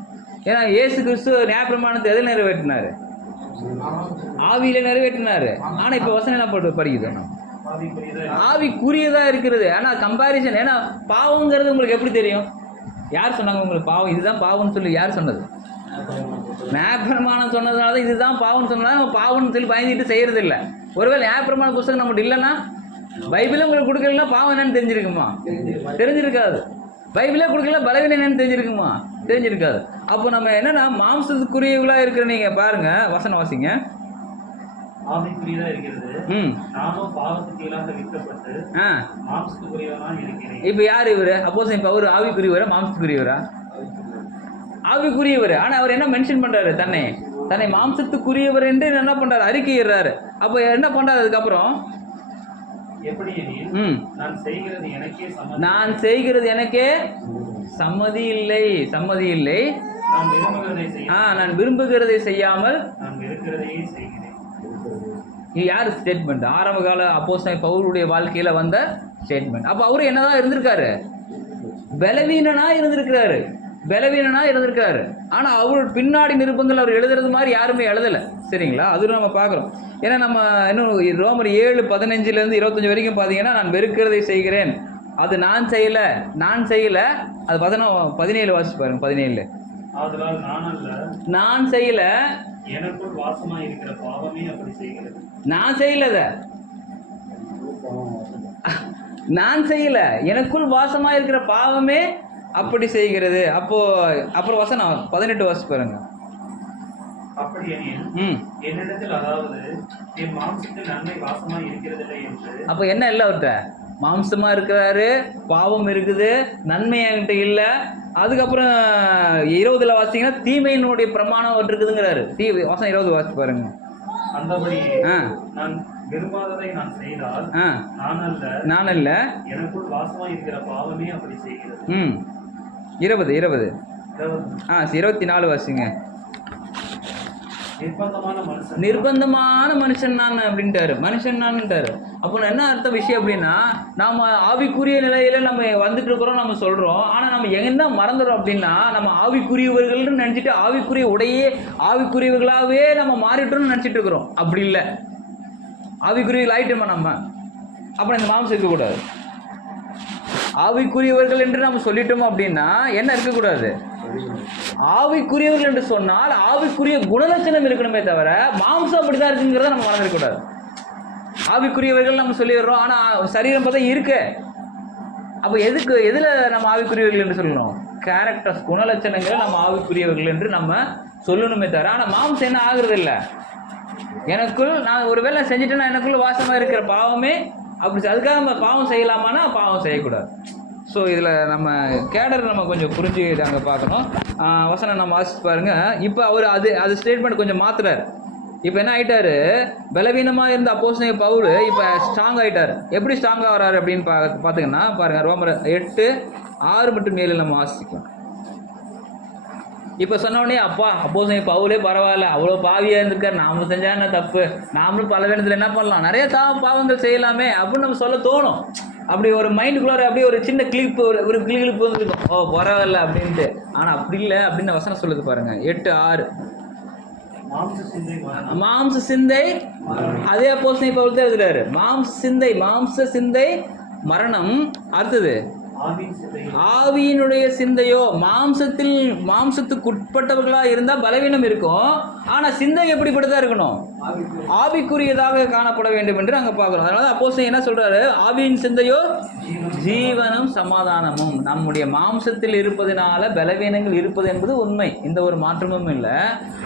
ஏன்னா இயேசு கிறிஸ்து நியாயப்பிரமாணத்தை எதில் நிறைவேற்றினாரு? ஆவியில நிறைவேற்றினாரு. ஆனா இப்ப வசனம் என்ன போட்டு படிக்குது? ஆவிக்குரியதா இருக்கிறது. ஆனா கம்பாரிசன், ஏன்னா பாவங்கிறது உங்களுக்கு எப்படி தெரியும்? யார் சொன்னாங்க உங்களுக்கு பாவம் இதுதான் பாவம்னு சொல்லி? யார் சொன்னது? நியாயப்பிரமாணம் சொன்னதுனால இதுதான் பாவம்னு சொன்னதால நம்ம பாவம்னு சொல்லி பயந்துட்டு செய்யறது இல்லை. ஒருவேளை நியாயப்பிரமாண புத்தகம் நம்மகிட்ட இல்லைன்னா, பைபிளே உங்களுக்கு கொடுக்கலன்னா பாவம் என்னன்னு தெரிஞ்சிருக்குமா? தெரிஞ்சிருக்காது. பைபிளே கொடுக்கல பலவீனம் என்னன்னு தெரிஞ்சிருக்குமா? தெரிஞ்சிருக்காது. அப்போ நம்ம என்னன்னா மாம்சத்துக்குரியவங்களா இருக்கிற நீங்க பாருங்க, வசனம் வாசிங்க. ஆவிக்குரியதா இருக்கிறது. நானும் பாவத்துக்கு கீழாக விற்கப்பட்டு மாம்சத்துக்குரியவனா இருக்கிறேன். இப்போ யார் இவரு? அப்போஸ்தலன் பவுல் ஆவிக்குரியவரா மாம்சத்துக்குரியவரா? ஆவிக்குரியவர். ஆனா அவர் என்ன மென்ஷன் பண்றாரு? தன்னை மாம்சத்துக்குரியவர் என்று என்ன பண்றாரு? அறிக்கையிடுறாரு. அப்போ என்ன பண்றாரு அதுக்கப்புறம்? நான் செய்கிறது எனக்கே சம்மதி இல்லை. நான் விரும்புகிறதை செய்யாமல் இது யார் ஸ்டேட்மெண்ட்? ஆரம்ப கால அப்போஸ்தலன் பவுலுடைய வாழ்க்கையில வந்த ஸ்டேட்மெண்ட். அப்ப அவரு என்னதான் இருந்திருக்காரு? பலவீனனா இருந்திருக்காரு. ஆனா அவரோட பின்னாடி நிருபங்கள் அவர் எழுதுறது மாதிரி யாருமே எழுதலை. சரிங்களா? அது நம்ம பார்க்குறோம். ஏன்னா நம்ம இன்னும் ரோமர் 7:15-25 வரைக்கும் பார்த்தீங்கன்னா, நான் வெறுக்கிறதை செய்கிறேன், அது நான் செய்யல. அது 17 வாசிச்சு பாருங்க. 17 நான் செய்யல, எனக்குள் வாசமா இருக்கிற பாவமே அப்படி செய்கிறது. நான் செய்யல, எனக்குள் வாசமா இருக்கிற பாவமே அப்படி செய்கிறது. அப்புறம் வசனம் 18 வாசிச்சு பாருங்க. அப்படி என்னிடத்தில், அதாவது என் மாம்சத்தில் நன்மை வாசமா இருக்கிறதில்லை என்று. அப்ப என்ன இல்லை? அவர்கிட்ட மாம்சமா இருக்கிறாரு, பாவம் இருக்குது, நன்மை என்கிட்ட இல்லை. அதுக்கப்புறம் 20 வாசிங்கன்னா தீமையினுடைய பிரமாணம் அவர் இருக்குதுங்கிறாரு. வசனம் 20 வாசிச்சு பாருங்க. அந்தபடி நான் விரும்பாததை நான் செய்தால் நான் அல்ல எனக்குள் வாசமா இருக்கிற பாவமே அப்படி செய்கிறது. 24 வாசிங்க. நிர்பந்தமான மனுஷன் நான் அப்படின்ட்டாரு. அப்போ என்ன அர்த்த விஷயம் அப்படின்னா, நாம ஆவிக்குரிய நிலையில நம்ம வந்துட்டு இருக்கிறோம், நம்ம சொல்றோம். ஆனா நம்ம என்ன மறந்துடும் அப்படின்னா, நம்ம ஆவிக்குரியவர்கள் நினைச்சிட்டு ஆவிக்குரியவர்களாவே நம்ம மாறிட்டோம்னு நினைச்சிட்டு இருக்கிறோம். அப்படி இல்லை. ஆவிக்குரியவர்கள் ஆயிட்டோமா நம்ம? அப்புறம் இந்த மாம்சம் இருக்கக்கூடாது. ஆவிக்குரியவர்கள் என்று நம்ம சொல்லிட்டோம் அப்படின்னா என்ன இருக்கக்கூடாது? ஆவிக்குரியவர்கள் என்று சொன்னால் ஆவிக்குரிய குணலட்சணம் இருக்கணுமே தவிர மாம்சம் அப்படிதான் இருக்குங்கிறத நம்ம மறந்துடக்கூடாது. ஆவிக்குரியவர்கள் நம்ம சொல்லிடுறோம், ஆனா சரீரம் பார்த்தா இருக்கு. அப்ப எதுல நம்ம ஆவிக்குரியவர்கள் என்று சொல்லணும்? கேரக்டர்ஸ், குணலட்சணங்களை நம்ம ஆவிக்குரியவர்கள் என்று நம்ம சொல்லணுமே தவிர, ஆனா மாம்சம் என்ன ஆகுறது இல்லை. எனக்குள் நான் ஒரு வேளை செஞ்சுட்டேன்னா எனக்குள்ள வாசமா இருக்கிற பாவமே அப்படி. அதுக்காக நம்ம பாவம் செய்யலாமான்னா பாவம் செய்யக்கூடாது. ஸோ இதில் நம்ம கேடர் நம்ம கொஞ்சம் புரிஞ்சு அங்கே பார்க்கணும். வசனம் நம்ம வாசிச்சு பாருங்க. இப்போ அவர் அது ஸ்டேட்மெண்ட் கொஞ்சம் மாத்துறாரு. இப்போ என்ன ஆயிட்டாரு? பலவீனமாக இருந்த அப்போஸ்தலன் பவுல் இப்போ ஸ்ட்ராங் ஆயிட்டார். எப்படி ஸ்ட்ராங்காக வர்றாரு அப்படின்னு பார்த்துங்கன்னா பாருங்க, ரோமர் 8:6-7 நம்ம வாசிக்கலாம். இப்போ சொன்னோடனே அப்போஸ்தலன் பவுலே பரவாயில்ல, அவ்வளோ பாவியாக இருந்திருக்காரு, நாமளும் செஞ்சா என்ன தப்பு, நாமளும் பலவீனத்தில் என்ன பண்ணலாம், நிறைய பாவங்கள் செய்யலாமே அப்படின்னு நம்ம சொல்ல தோணும். அப்படி ஒரு மைண்டுக்குள்ளார அப்படியே ஒரு சின்ன கிளிப்பு, ஒரு கிளிப்பு வந்துருக்கும், ஓ பரவாயில்ல அப்படின்ட்டு. ஆனால் அப்படி இல்லை அப்படின்னு வசனம் சொல்லுது பாருங்க. 8:6 மாம்ச சிந்தை. அதே அப்போஸ்தலன் பவுல் தான் எழுதுறாரு. மாம்ச சிந்தை மரணம். அடுத்தது ஆவியினுடைய சிந்தையோ மாம்சத்துக்கு உட்பட்டவர்களா இருந்தா பலவீனம் இருக்கும். ஆனா சிந்தை எப்படிப்பட்டதா இருக்கணும்? ஆவிக்குரியதாக காணப்பட வேண்டும் என்று அங்க பார்க்கிறோம். அதனால அப்போஸ்தலன் என்ன சொல்றாரு? ஆவியின் சிந்தையோ ஜீவனும் சமாதானமும். நம்முடைய மாம்சத்தில் இருப்பதனால பலவீனங்கள் இருப்பது என்பது உண்மை, எந்த ஒரு மாற்றமும் இல்லை.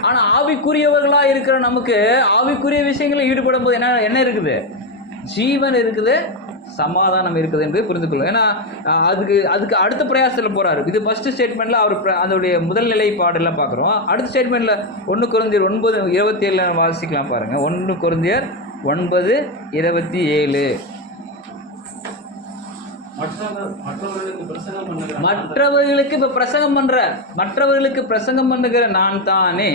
ஆனா ஆவிக்குரியவர்களா இருக்கிற நமக்கு ஆவிக்குரிய விஷயங்களில் ஈடுபடும் போது என்ன இருக்குது? ஜீவன் இருக்குது, சமாதானம் இருக்குது என்று புரிந்து கொள்ளும். ஏன்னா அதுக்கு அடுத்த பிரயாசத்தில் போறாரு. இது ஃபர்ஸ்ட் ஸ்டேட்மெண்ட்ல அவர் அதோடைய முதல் நிலை பாடெல்லாம் பார்க்குறோம். அடுத்த ஸ்டேட்மெண்ட்ல 1 கொரிந்தியர் 9:27 வாசிக்கலாம் பாருங்க. 1 கொரிந்தியர் 9:27. மற்றவர்களுக்கு பிரசங்கம் பண்ணுகிற நான் தானே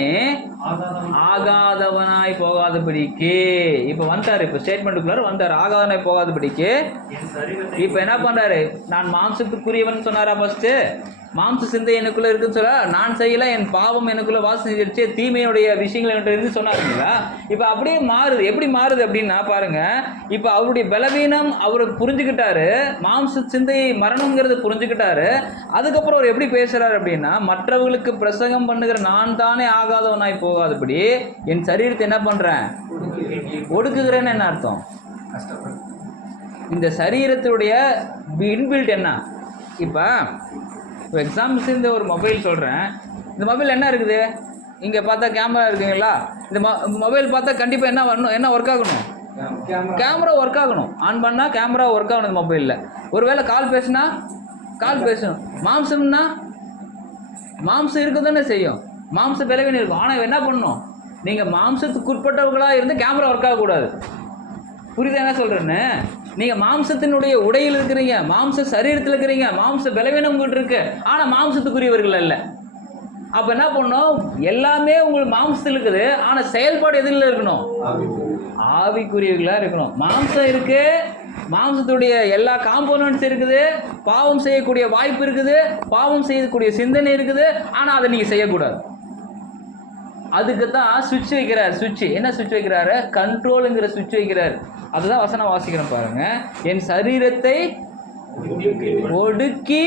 ஆகாதவனாய் போகாதபடிக்கு. இப்ப வந்தாரு, இப்ப ஸ்டேட்மெண்ட்டுக்குள்ளார வந்தாரு, ஆகாதவனாய் போகாதபடிக்கு. இப்ப என்ன பண்றாரு? நான் மாம்சத்துக்குரியவன் சொன்னாரா? ஃபர்ஸ்ட் மாம்ச சிந்தை எனக்குள்ள இருக்குன்னு சொல்ல, நான் செய்யல, என் பாவம் எனக்குள்ள வாசனை செஞ்சிருச்சு, தீமையுடைய விஷயங்கள் என்கிட்ட இருந்து சொன்னாருங்களா? இப்ப அப்படியே மாறுது. எப்படி மாறுது அப்படின்னா பாருங்க, இப்ப அவருடைய பலவீனம் அவர் புரிஞ்சுக்கிட்டாரு, மாம்ச சிந்தை மரணம்ங்கிறது புரிஞ்சுக்கிட்டாரு. அதுக்கப்புறம் அவர் எப்படி பேசுறாரு அப்படின்னா, மற்றவர்களுக்கு பிரசங்கம் பண்ணுகிற நான் தானே ஆகாதவனாய் போகாதபடி என் சரீரத்தை என்ன பண்றேன்? ஒடுக்குகிறேன்னு என்ன அர்த்தம்? இந்த சரீரத்துடைய இன்பில்ட் என்ன? இப்போ எக்ஸாம்பிள்ஸ் இந்த ஒரு மொபைல் சொல்கிறேன். இந்த மொபைல் என்ன இருக்குது? இங்கே பார்த்தா கேமரா இருக்குங்களா? இந்த மொபைல் பார்த்தா கண்டிப்பாக என்ன வரணும்? என்ன ஒர்க் ஆகணும்? கேமரா ஒர்க் ஆகணும். ஆன் பண்ணால் கேமரா ஒர்க் ஆகணும் இந்த மொபைலில். ஒருவேளை கால் பேசுனா கால் பேசணும். மாம்சம்னா மாம்சம் இருக்க தானே செய்யும், மாம்ச பலவீனம் இருக்கும். ஆனால் என்ன பண்ணணும்? நீங்கள் மாம்சத்துக்கு உட்பட்டவர்களாக இருந்து கேமரா ஒர்க் ஆகக்கூடாது. புரியுதா என்ன சொல்கிறேன்னு? நீங்கள் மாம்சத்தினுடைய உடையில் இருக்கிறீங்க, மாம்ச சரீரத்தில் இருக்கிறீங்க, மாம்ச பலவீனம் உங்கள்கிட்ட இருக்கு, ஆனால் மாம்சத்துக்குரியவர்கள் அல்ல. அப்போ என்ன பண்ணணும்? எல்லாமே உங்களுக்கு மாம்சத்தில் இருக்குது, ஆனால் செயல்பாடு எதில் இருக்கணும்? ஆவிக்குரியவர்களாக இருக்கணும். மாம்சம் இருக்கு, மாம்சத்துடைய எல்லா காம்போனன்ட்ஸ் இருக்குது, பாவம் செய்யக்கூடிய வாய்ப்பு இருக்குது, பாவம் செய்யக்கூடிய சிந்தனை இருக்குது, ஆனால் அதை நீங்கள் செய்யக்கூடாது. அதுக்கு தான் சுவிட்ச் வைக்கிறார். சுவிட்ச் என்ன சுவிட்ச் வைக்கிறாரு? கண்ட்ரோலுங்கிற சுவிட்ச் வைக்கிறார். அதுதான் வசனம் வாசிக்கிறேன் பாருங்க. என் சரீரத்தை ஒடுக்கி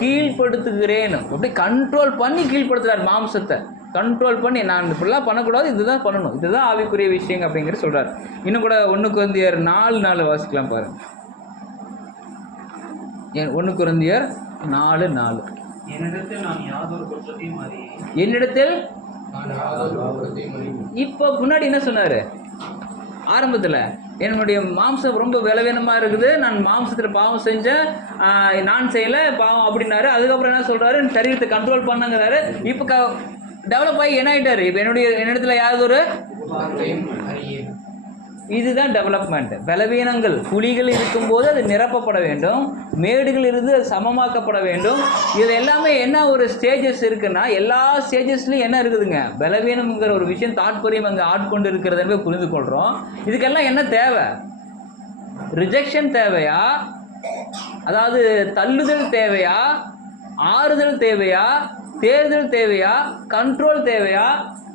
கீழ்படுத்துகிறேன். அப்படி கண்ட்ரோல் பண்ணி கீழ்படுத்துறாரு. மாம்சத்தை கண்ட்ரோல் பண்ணி, நான் இப்படிலாம் பண்ணக்கூடாது, இதுதான் பண்ணணும், இதுதான் ஆவிக்குரிய விஷயம் அப்படிங்கிறது சொல்றாரு. இன்னும் கூட 1 கொரிந்தியர் 4:4 வாசிக்கலாம் பாருங்க. 1 கொரிந்தியர் 4:4. என்னிடத்தில் இப்போ முன்னாடி என்ன சொன்னாரு? ஆரம்பத்தில் என்னுடைய மாம்சம் ரொம்ப பலவீனமா இருக்குது, நான் மாம்சத்தில் பாவம் செஞ்சேன், நான் செய்யலை பாவம் அப்படின்னாரு. அதுக்கப்புறம் என்ன சொல்றாரு? சரீரத்தை கண்ட்ரோல் பண்ணுங்கிறாரு. இப்போ டெவலப் ஆகி என்ன ஆகிட்டாரு? இப்போ என்னிடத்துல யாவது ஒரு இதுதான் டெவலப்மெண்ட். பலவீனங்கள் குழிகள் இருக்கும்போது அது நிரப்பப்பட வேண்டும், மேடுகள் இருந்து அது சமமாக்கப்பட வேண்டும். இது எல்லாமே என்ன ஒரு ஸ்டேஜஸ் இருக்குன்னா, எல்லா ஸ்டேஜஸ்லையும் என்ன இருக்குதுங்க? பலவீனம்ங்கிற ஒரு விஷயம் தாற்பயம் அங்கே ஆட்கொண்டு இருக்கிறத புரிந்து கொள்கிறோம். இதுக்கெல்லாம் என்ன தேவை? ரிஜெக்ஷன் தேவையா? அதாவது தள்ளுதல் தேவையா? ஆறுதல் தேவையா? தேர்தல் தேவையா? கண்ட்ரோல் தேவையா?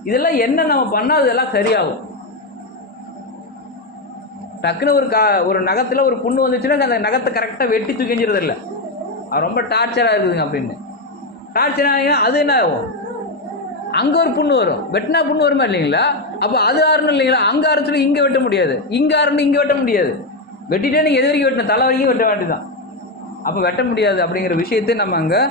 இதெல்லாம் என்ன நம்ம பண்ணால் இதெல்லாம் சரியாகும். டக்குன்னு ஒரு நகத்தில் ஒரு புண்ணு வந்துச்சுன்னா அந்த நகத்தை கரெக்டாக வெட்டி தூக்கிஞ்சிருது இல்லை, அது ரொம்ப டார்ச்சராக இருக்குதுங்க அப்படின்னு. டார்ச்சர் ஆகினா அது என்ன ஆகும்? அங்கே ஒரு புண்ணு வரும், வெட்டினா புண்ணு வருமா இல்லைங்களா? அப்போ அது ஆறணும் இல்லைங்களா? அங்கே ஆரம்பிச்சு இங்கே வெட்ட முடியாது, இங்கே ஆரணும் இங்கே வெட்ட முடியாது. வெட்டிட்டே நீங்கள் எது வரைக்கும் வெட்டணும்? தலை வரைக்கும் வெட்ட வேண்டியதான். அப்போ வெட்ட முடியாது அப்படிங்கிற விஷயத்தை நம்ம அங்கே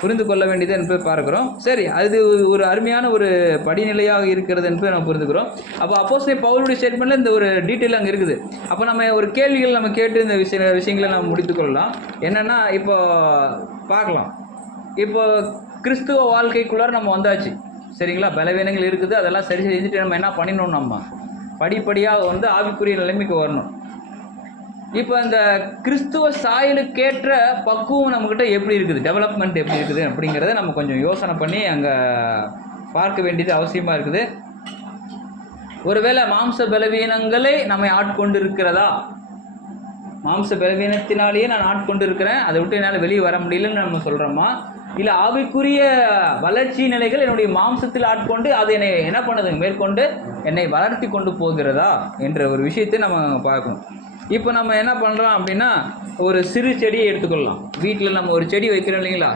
புரிந்து கொள்ள வேண்டியது என்பதை பார்க்குறோம். சரி, அது ஒரு அருமையான ஒரு படிநிலையாக இருக்கிறது என்பதை நம்ம புரிந்துக்கிறோம். அப்போ அப்போஸ்தலன் பவுலுடைய ஸ்டேட்மெண்ட்டில் இந்த ஒரு டீட்டெயில் அங்கே இருக்குது. அப்போ நம்ம ஒரு கேள்விகள் நம்ம கேட்டு இந்த விஷயங்களை நம்ம முடித்துக்கொள்ளலாம். என்னென்னா இப்போ பார்க்கலாம், இப்போ கிறிஸ்துவ வாழ்க்கைக்குள்ளார நம்ம வந்தாச்சு, சரிங்களா? பலவீனங்கள் இருக்குது, அதெல்லாம் சரி செஞ்சுட்டு நம்ம என்ன பண்ணிடணும்? நம்ம படிப்படியாக ஆவிக்குரிய நிலைமைக்கு வரணும். இப்போ இந்த கிறிஸ்துவ சாயலுக்கேற்ற பக்குவம் நம்மக்கிட்ட எப்படி இருக்குது, டெவலப்மெண்ட் எப்படி இருக்குது அப்படிங்கிறத நம்ம கொஞ்சம் யோசனை பண்ணி அங்கே பார்க்க வேண்டியது அவசியமாக இருக்குது. ஒருவேளை மாம்ச பலவீனங்களை நம்மை ஆட்கொண்டு இருக்கிறதா? மாம்ச பலவீனத்தினாலேயே நான் ஆட்கொண்டு இருக்கிறேன், அதை விட்டு என்னால் வெளியே வர முடியலன்னு நம்ம சொல்கிறோமா? இல்லை ஆவிக்குரிய வளர்ச்சி நிலைகள் என்னுடைய மாம்சத்தில் ஆட்கொண்டு அது என்னை என்ன பண்ணுதுங்க? மேற்கொண்டு என்னை வளர்த்தி கொண்டு போகிறதா என்ற ஒரு விஷயத்தை நம்ம பார்க்கணும். இப்போ நம்ம என்ன பண்ணுறோம் அப்படின்னா ஒரு சிறு செடியை எடுத்துக்கொள்ளலாம். வீட்டில் நம்ம ஒரு செடி வைக்கிறோம் இல்லைங்களா,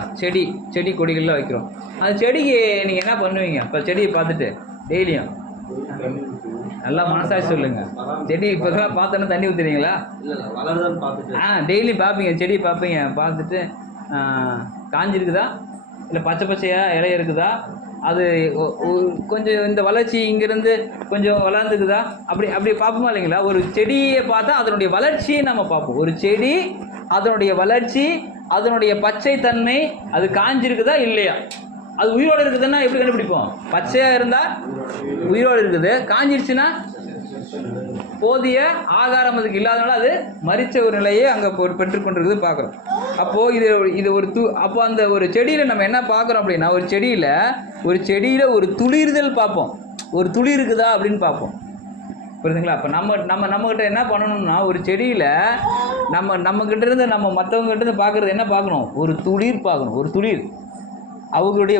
செடி கொடிகள்லாம் வைக்கிறோம். அந்த செடிக்கு நீங்கள் என்ன பண்ணுவீங்க? இப்போ செடியை பார்த்துட்டு டெய்லியும் நல்லா மனசாட்சி சொல்லுங்க. செடி இப்போ தான் பார்த்தோன்னா தண்ணி ஊற்றுறீங்களா? டெய்லி பார்ப்பீங்க, செடியை பார்ப்பீங்க. பார்த்துட்டு காஞ்சிருக்குதா, இல்லை பச்சை பச்சையாக இலைய இருக்குதா, அது கொஞ்சம் இந்த வளர்ச்சி இங்கேருந்து கொஞ்சம் வளர்ந்துக்குதா, அப்படி பார்ப்போமா இல்லைங்களா? ஒரு செடியை பார்த்தா அதனுடைய வளர்ச்சியை நம்ம பார்ப்போம். ஒரு செடி அதனுடைய வளர்ச்சி, அதனுடைய பச்சை தன்மை, அது காஞ்சிருக்குதா இல்லையா, அது உயிரோடு இருக்குதுன்னா எப்படி கண்டுபிடிப்போம்? பச்சையாக இருந்தால் உயிரோடு இருக்குது, காஞ்சிருச்சுன்னா போதிய ஆகாரம் அதுக்கு இல்லாதனால அது மரிச்ச ஒரு நிலையை அங்கே பெற்றுக்கொண்டிருக்குது பார்க்குறோம். அப்போது இது ஒரு அப்போ அந்த ஒரு செடியில் நம்ம என்ன பார்க்குறோம் அப்படின்னா, ஒரு செடியில் ஒரு துளிர்தல் பார்ப்போம். ஒரு துளிர் இருக்குதா அப்படின்னு பார்ப்போம். புரியுதுங்களா? அப்போ நம்மக்கிட்ட என்ன பண்ணணும்னா, ஒரு செடியில் நம்மக்கிட்ட இருந்து நம்ம மற்றவங்ககிட்ட இருந்து பார்க்குறது என்ன பார்க்கணும்? ஒரு துளிர் பார்க்கணும். ஒரு துளிர், அவங்களுடைய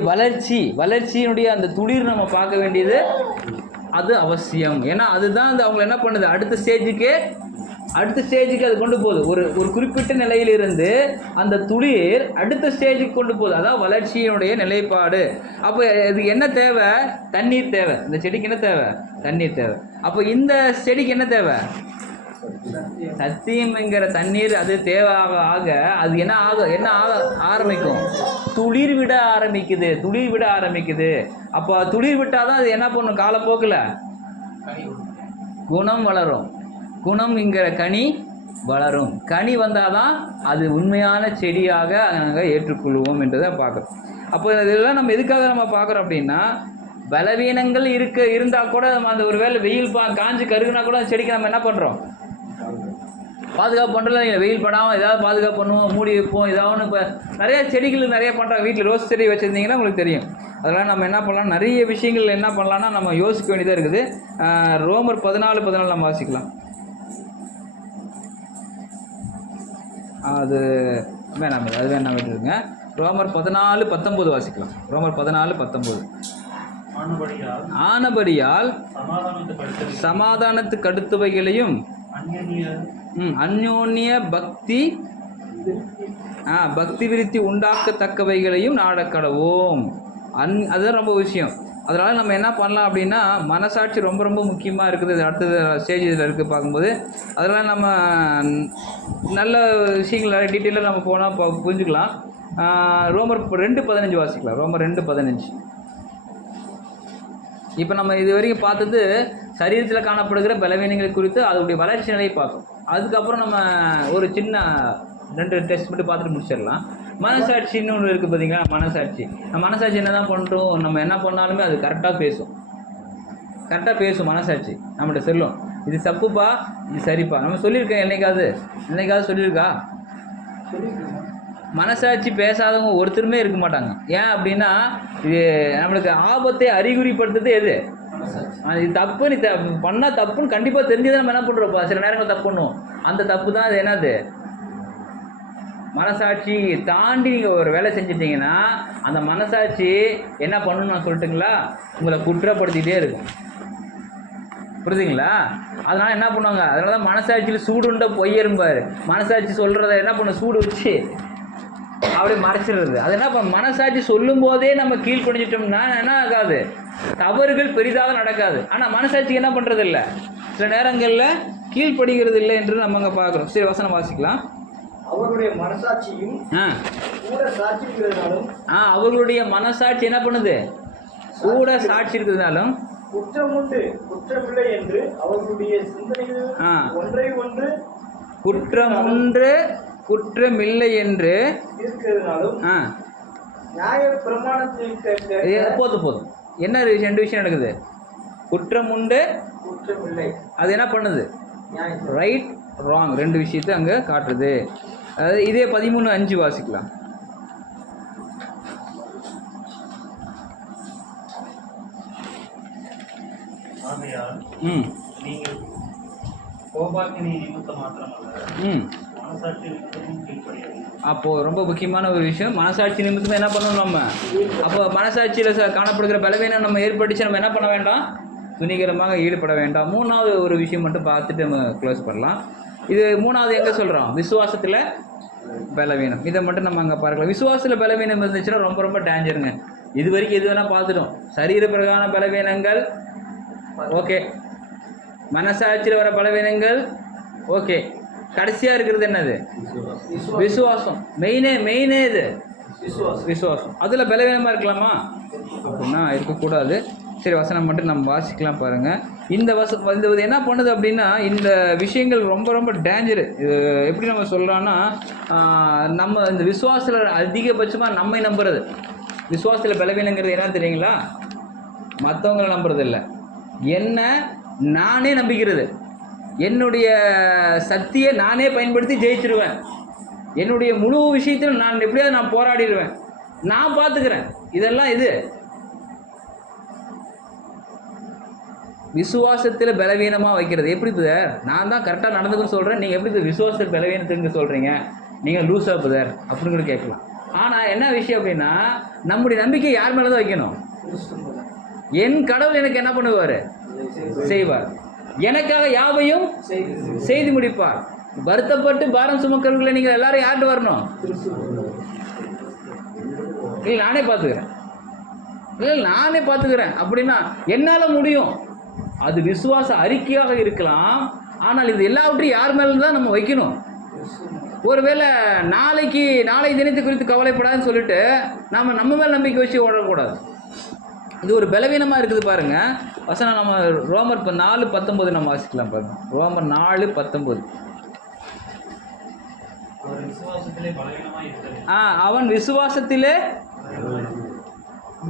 வளர்ச்சியினுடைய அந்த துளிர் நம்ம பார்க்க வேண்டியது அது அவசியம். ஏன்னா அதுதான் அது அவங்களை என்ன பண்ணுது, அடுத்த ஸ்டேஜுக்கு அது கொண்டு போகுது. ஒரு குறிப்பிட்ட நிலையிலிருந்து அந்த துளிர் அடுத்த ஸ்டேஜுக்கு கொண்டு போகுது. அதான் வளர்ச்சியினுடைய நிலைப்பாடு. அப்போ இதுக்கு என்ன தேவை? தண்ணீர் தேவை. இந்த செடிக்கு என்ன தேவை? தண்ணீர் தேவை. அப்போ இந்த செடிக்கு என்ன தேவை? சத்தியம்ங்கிற தண்ணீர் அது தேவை ஆக அது என்ன ஆரம்பிக்கும்? துளிர் விட ஆரம்பிக்குது. அப்போ துளிர் விட்டாதான் அது என்ன பண்ணும்? காலப்போக்கில் குணம் வளரும். குணம்ங்கிற கனி வளரும். கனி வந்தாதான் அது உண்மையான செடியாக நாங்கள் ஏற்றுக்கொள்வோம் என்றதை பார்க்குறோம். அப்போ இதெல்லாம் நம்ம எதுக்காக நம்ம பார்க்குறோம் அப்படின்னா, பலவீனங்கள் இருந்தால் கூட நம்ம அந்த ஒரு வேளை வெயில் காஞ்சி கருகுனா கூட அந்த செடிக்கு நம்ம என்ன பண்ணுறோம்? பாதுகாப்பு பண்ணுறதுல வெயில் படாமல் ஏதாவது பாதுகாப்பு பண்ணுவோம், மூடி வைப்போம். ஏதாவது இப்போ நிறைய செடிகள் நிறைய பண்ணுறாங்க. வீட்டில் ரோஸ் செடி வச்சுருந்தீங்கன்னா உங்களுக்கு தெரியும். அதெல்லாம் நம்ம என்ன பண்ணலாம், நிறைய விஷயங்கள் என்ன பண்ணலான்னா நம்ம யோசிக்க வேண்டியதாக இருக்குது. ரோமர் 14 நம்ம வாசிக்கலாம். அது வேணாம் விட்டுருங்க. ரோமர் 14:19 வாசிக்கலாம். ரோமர் 14:19. ஆனபடியால் சமாதானத்துக்கு அடுத்தவைகளையும் அந்யோன்ய பக்தி விருத்தி உண்டாக்கத்தக்கவைகளையும் நாடக்கடவோம். அதுதான் ரொம்ப விஷயம். அதனால் நம்ம என்ன பண்ணலாம் அப்படின்னா, மனசாட்சி ரொம்ப ரொம்ப முக்கியமாக இருக்குது. அடுத்தது ஸ்டேஜ் இதில் இருக்குது பார்க்கும்போது. அதனால் நம்ம நல்ல விஷயங்கள் நிறைய டீட்டெயிலாக நம்ம போனால் புரிஞ்சுக்கலாம். ரோமர் 2:15 வாசிக்கலாம். ரோமர் 2:15. இப்போ நம்ம இது வரைக்கும் பார்த்தது சரீரத்தில் காணப்படுகிற பலவீனங்களை குறித்து அதோடைய வளர்ச்சி நிலையை பார்த்தோம். அதுக்கப்புறம் நம்ம ஒரு சின்ன 2 டெஸ்ட் மட்டும் பார்த்துட்டு முடிச்சிடலாம். மனசாட்சின்னு ஒன்று இருக்குது பார்த்தீங்களா? மனசாட்சி என்ன தான் பண்ணுறோம், நம்ம என்ன பண்ணாலுமே அது கரெக்டாக பேசும். மனசாட்சி நம்மகிட்ட சொல்லும், இது தப்புப்பா, இது சரிப்பா. நம்ம சொல்லியிருக்கேன், என்னைக்காவது சொல்லியிருக்கா? மனசாட்சி பேசாதவங்க ஒருத்தருமே இருக்க மாட்டாங்க. ஏன் அப்படின்னா, இது நம்மளுக்கு ஆபத்தை அறிகுறிப்படுத்துறது எது? இது தப்பு, நீ பண்ணால் தப்புன்னு கண்டிப்பாக தெரிஞ்சதை நம்ம என்ன பண்ணுறோம்? சில நேரங்கள் தப்பு பண்ணுவோம். அந்த தப்பு தான் அது என்னது? மனசாட்சி தாண்டி நீங்கள் ஒரு வேலை செஞ்சிட்டிங்கன்னா அந்த மனசாட்சி என்ன பண்ணணும்னு நான் சொல்லட்டுங்களா? உங்களை குற்றப்படுத்திகிட்டே இருக்கும். புரியுதுங்களா? அதனால் என்ன பண்ணுவாங்க? அதனால தான் மனசாட்சியில் சூடுண்ட பொய்யரும்பார். மனசாட்சி சொல்கிறத என்ன பண்ண, சூடு வச்சு அப்படியே மறைச்சிடுறது. அது என்ன பண்ண, மனசாட்சி சொல்லும் போதே நம்ம கீழ்ப்படிஞ்சிட்டோம்னா என்ன ஆகாது? தவறுகள் பெரிதாக நடக்காது. ஆனால் மனசாட்சி என்ன பண்ணுறது இல்லை, சில நேரங்களில் கீழ்ப்படுகிறது இல்லை என்று நம்ம அங்கே பார்க்குறோம். சரி, வசனம் வாசிக்கலாம். அவர்களுடைய மனசாட்சியும் கூட சாட்சி இருக்கிறதுனாலும் அவர்களுடைய மனசாட்சி என்ன பண்ணுது? கூட சாட்சி இருக்கிறதுனாலும் குற்றமுண்டு குற்றமில்லை என்று அவர்களுடைய சிந்தனையில் ஒன்றை ஒன்று குற்றமுண்டு குற்றமில்லை என்று இருக்கிறதுனாலும் நியாய பிரமாணத்தில் போதும். என்ன 2 விஷயம் நடக்குது? குற்றம் உண்டு, குற்றமில்லை. அது என்ன பண்ணுது? ரைட் ராங் 2 விஷயத்தை அங்கே காட்டுறது. அதாவது இதே 13:5 வாசிக்கலாம். நீங்கள் கோபாக்கினை நிமித்தம் மாத்திரமல்ல மனசாட்சி நிமித்தமும் கீழ்ப்படியவும். அப்போது ரொம்ப முக்கியமான ஒரு விஷயம், மனசாட்சி நிமித்தம் என்ன பண்ணணும் நம்ம? அப்போ மனசாட்சியில் காணப்படுகிற பலவீனம் நம்ம ஏற்பட்டுச்சு, நம்ம என்ன பண்ண வேண்டாம்? துணிகரமாக ஈடுபட வேண்டாம். 3வது ஒரு விஷயம் மட்டும் பார்த்துட்டு நம்ம க்ளோஸ் பண்ணலாம். இது மூணாவது எங்கே சொல்கிறோம்? விசுவாசத்தில் பலவீனம். இதை மட்டும் நம்ம அங்கே பார்க்கலாம். விசுவாசத்தில் பலவீனம் இருந்துச்சுன்னா ரொம்ப ரொம்ப டேஞ்சருங்க. இது வரைக்கும் எது வேணால் பார்த்துட்டோம். சரீர பிரகான பலவீனங்கள் ஓகே, மனசாட்சியில் வர பலவீனங்கள் ஓகே, கடைசியாக இருக்கிறது என்னது? விசுவாசம். மெயினே இது விசுவாசம். அதில் பலவீனமாக இருக்கலாமா? அப்படின்னா இருக்கக்கூடாது. சரி, வசனம் மட்டும் நம்ம வாசிக்கலாம் பாருங்கள். இந்த இது என்ன பண்ணுது அப்படின்னா, இந்த விஷயங்கள் ரொம்ப ரொம்ப டேஞ்சரு. இது எப்படி நம்ம சொல்கிறோன்னா, நம்ம இந்த விசுவாசத்தில் அதிகபட்சமாக நம்மை நம்புறது. விசுவாசத்தில் பலவீனங்கிறது என்ன தெரியுங்களா? மற்றவங்களை நம்புறது இல்லை, என்ன நானே நம்பிக்கிறது. என்னுடைய சக்தியை நானே பயன்படுத்தி ஜெயிச்சிருவேன். என்னுடைய முழு விஷயத்திலும் நான் எப்படியாவது நான் போராடிடுவேன், நான் பார்த்துக்கிறேன். இதெல்லாம் இது விசுவாசத்தில் பலவீனமாக வைக்கிறது. எப்படி புதர்? நான் தான் கரெக்டாக நடந்துக்குன்னு சொல்கிறேன், நீங்கள் எப்படி விசுவாசத்தில் பலவீனத்துக்கு சொல்கிறீங்க? நீங்கள் லூஸாக புதர் அப்படின்னு கூட கேட்கலாம். ஆனால் என்ன விஷயம் அப்படின்னா, நம்முடைய நம்பிக்கை யார் மேலே தான் வைக்கணும்? என் கடவுள் எனக்கு என்ன பண்ணுவார்? செய்வார். எனக்காக யாவையும் செய்து முடிப்பார். வருத்தப்பட்டு பாரம் சுமக்கிறவர்களை நீங்கள் எல்லாரும் யார்கிட்ட வரணும்? இல்லை நானே பார்த்துக்கிறேன், இல்லை நானே பார்த்துக்கிறேன் அப்படின்னா என்னால் முடியும். அது விசுவாச அறிக்கையாக இருக்கலாம். ஆனால் இது எல்லாவற்றையும் யார் மேலே தான் நம்ம வைக்கணும்? ஒருவேளை நாளை தினத்தை குறித்து கவலைப்படாதுன்னு சொல்லிட்டு நம்ம மேலே நம்பிக்கை வச்சு ஓடக்கூடாது. இது ஒரு பலவீனமாக இருக்குது பாருங்க. வசனம் நம்ம ரோமர் 4:19 நம்ம வாசிக்கலாம் பாருங்க. ரோமர் 4:19. அவன்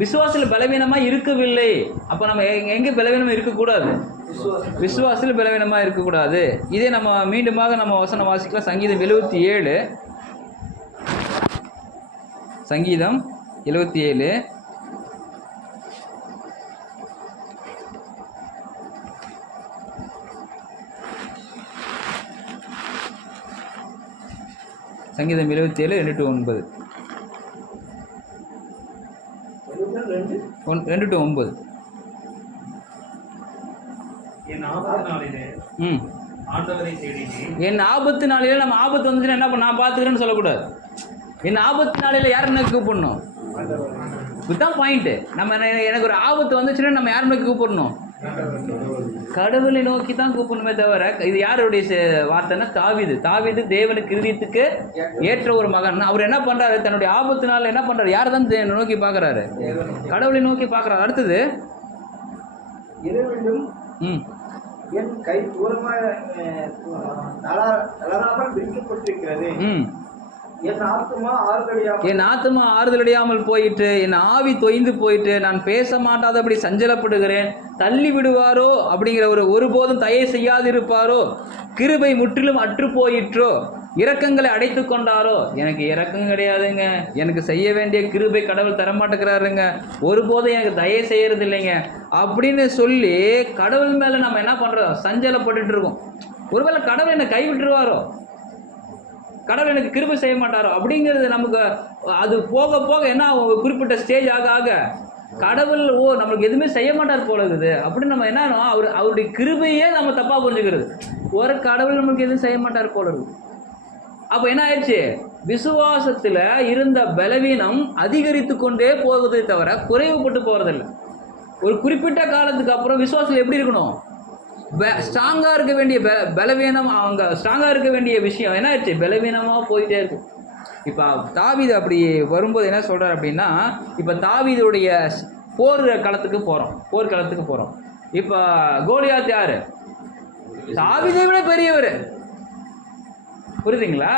விசுவாசத்தில் பலவீனமாக இருக்கவில்லை. அப்போ நம்ம எங்கே பலவீனமாக இருக்கக்கூடாது? விசுவாசத்தில் பலவீனமாக இருக்கக்கூடாது. இதே நம்ம மீண்டுமாக நம்ம வசனம் வாசிக்கலாம். சங்கீதம் 77. சங்கீதம் 77 சங்கீதம் 77 2-9. 2-9. என் ஆபத்து நாளிலே நம்ம ஆபத்து வந்துச்சுன்னா என்ன பண்ண? நான் பார்த்துக்கிறேன்னு சொல்லக்கூடாது. என் ஆபத்து நாளில் யாரை நோக்கி கூப்பிடணும்? இதுதான் பாயிண்ட்டு. நம்ம எனக்கு ஒரு ஆபத்து வந்துச்சுன்னா நம்ம யாரை நோக்கி கூப்பிடணும்? கடவுளை நோக்கி தான் கூப்பிடணுமே தவிர. இது யாருடைய வார்த்தைன்னா தாவீது தேவனுக்கு இருதயத்துக்கு ஏற்ற ஒரு மகன். அவர் என்ன பண்றாரு? தன்னுடைய ஆபத்து நாள் என்ன பண்றாரு? யாரை தான் நோக்கி பார்க்கறாரு? கடவுளை நோக்கி பார்க்கறாரு. அடுத்தது என் கை தூரமாக தளராமல் விரிக்கப்பட்டிருக்கிறது. என் ஆத்துமா ஆறுதலடையாமல் போயிட்டு, என் ஆவி தொய்ந்து போயிட்டு, நான் பேச மாட்டாதபடி சஞ்சலப்படுகிறேன். தள்ளி விடுவாரோ அப்படிங்கிற ஒருபோதும் தயை செய்யாதிருப்பாரோ? கிருபை முற்றிலும் அற்று போயிற்றோ? இரக்கங்களை அடைத்து கொண்டாரோ? எனக்கு இரக்கம் கிடையாதுங்க. எனக்கு செய்ய வேண்டிய கிருபை கடவுள் தரமாட்டேங்கிறாருங்க. ஒருபோதும் எனக்கு தயை செய்யறது இல்லைங்க அப்படின்னு சொல்லி கடவுள் மேலே நம்ம என்ன பண்ணுறோம்? சஞ்சலப்பட்டு இருக்கோம். ஒருவேளை கடவுள் என்னை கைவிட்டுருவாரோ, கடவுள் எனக்கு கிருபை செய்ய மாட்டாரோ அப்படிங்கிறது நமக்கு அது போக போக என்ன குறிப்பிட்ட ஸ்டேஜ் ஆக கடவுள் நம்மளுக்கு எதுவுமே செய்ய மாட்டார் போல இருக்குது அப்படின்னு நம்ம என்ன அவருடைய கிருபையே நம்ம தப்பாக புரிஞ்சுக்கிறது. ஒரு கடவுள் நம்மளுக்கு எதுவும் செய்ய மாட்டார் போல இருக்குது. அப்போ என்ன ஆயிடுச்சு? விசுவாசத்தில் இருந்த பலவீனம் அதிகரித்து கொண்டே போவதை தவிர குறைவுபட்டு போகிறதில்லை. ஒரு குறிப்பிட்ட காலத்துக்கு அப்புறம் விசுவாசத்தில் எப்படி இருக்கணும்? ஸ்ட்ராங்காக இருக்க வேண்டிய பலவீனம், அவங்க ஸ்ட்ராங்காக இருக்க வேண்டிய விஷயம் என்ன ஆயிடுச்சு? பலவீனமாக போயிட்டே இருக்கு. இப்போ தாவீது அப்படி வரும்போது என்ன சொல்கிறார் அப்படின்னா, இப்போ தாவீதுடைய போர்க்களத்துக்கு போகிறோம். இப்போ கோலியாத் யார்? தாவீதை விட பெரியவர். புரியுதுங்களா?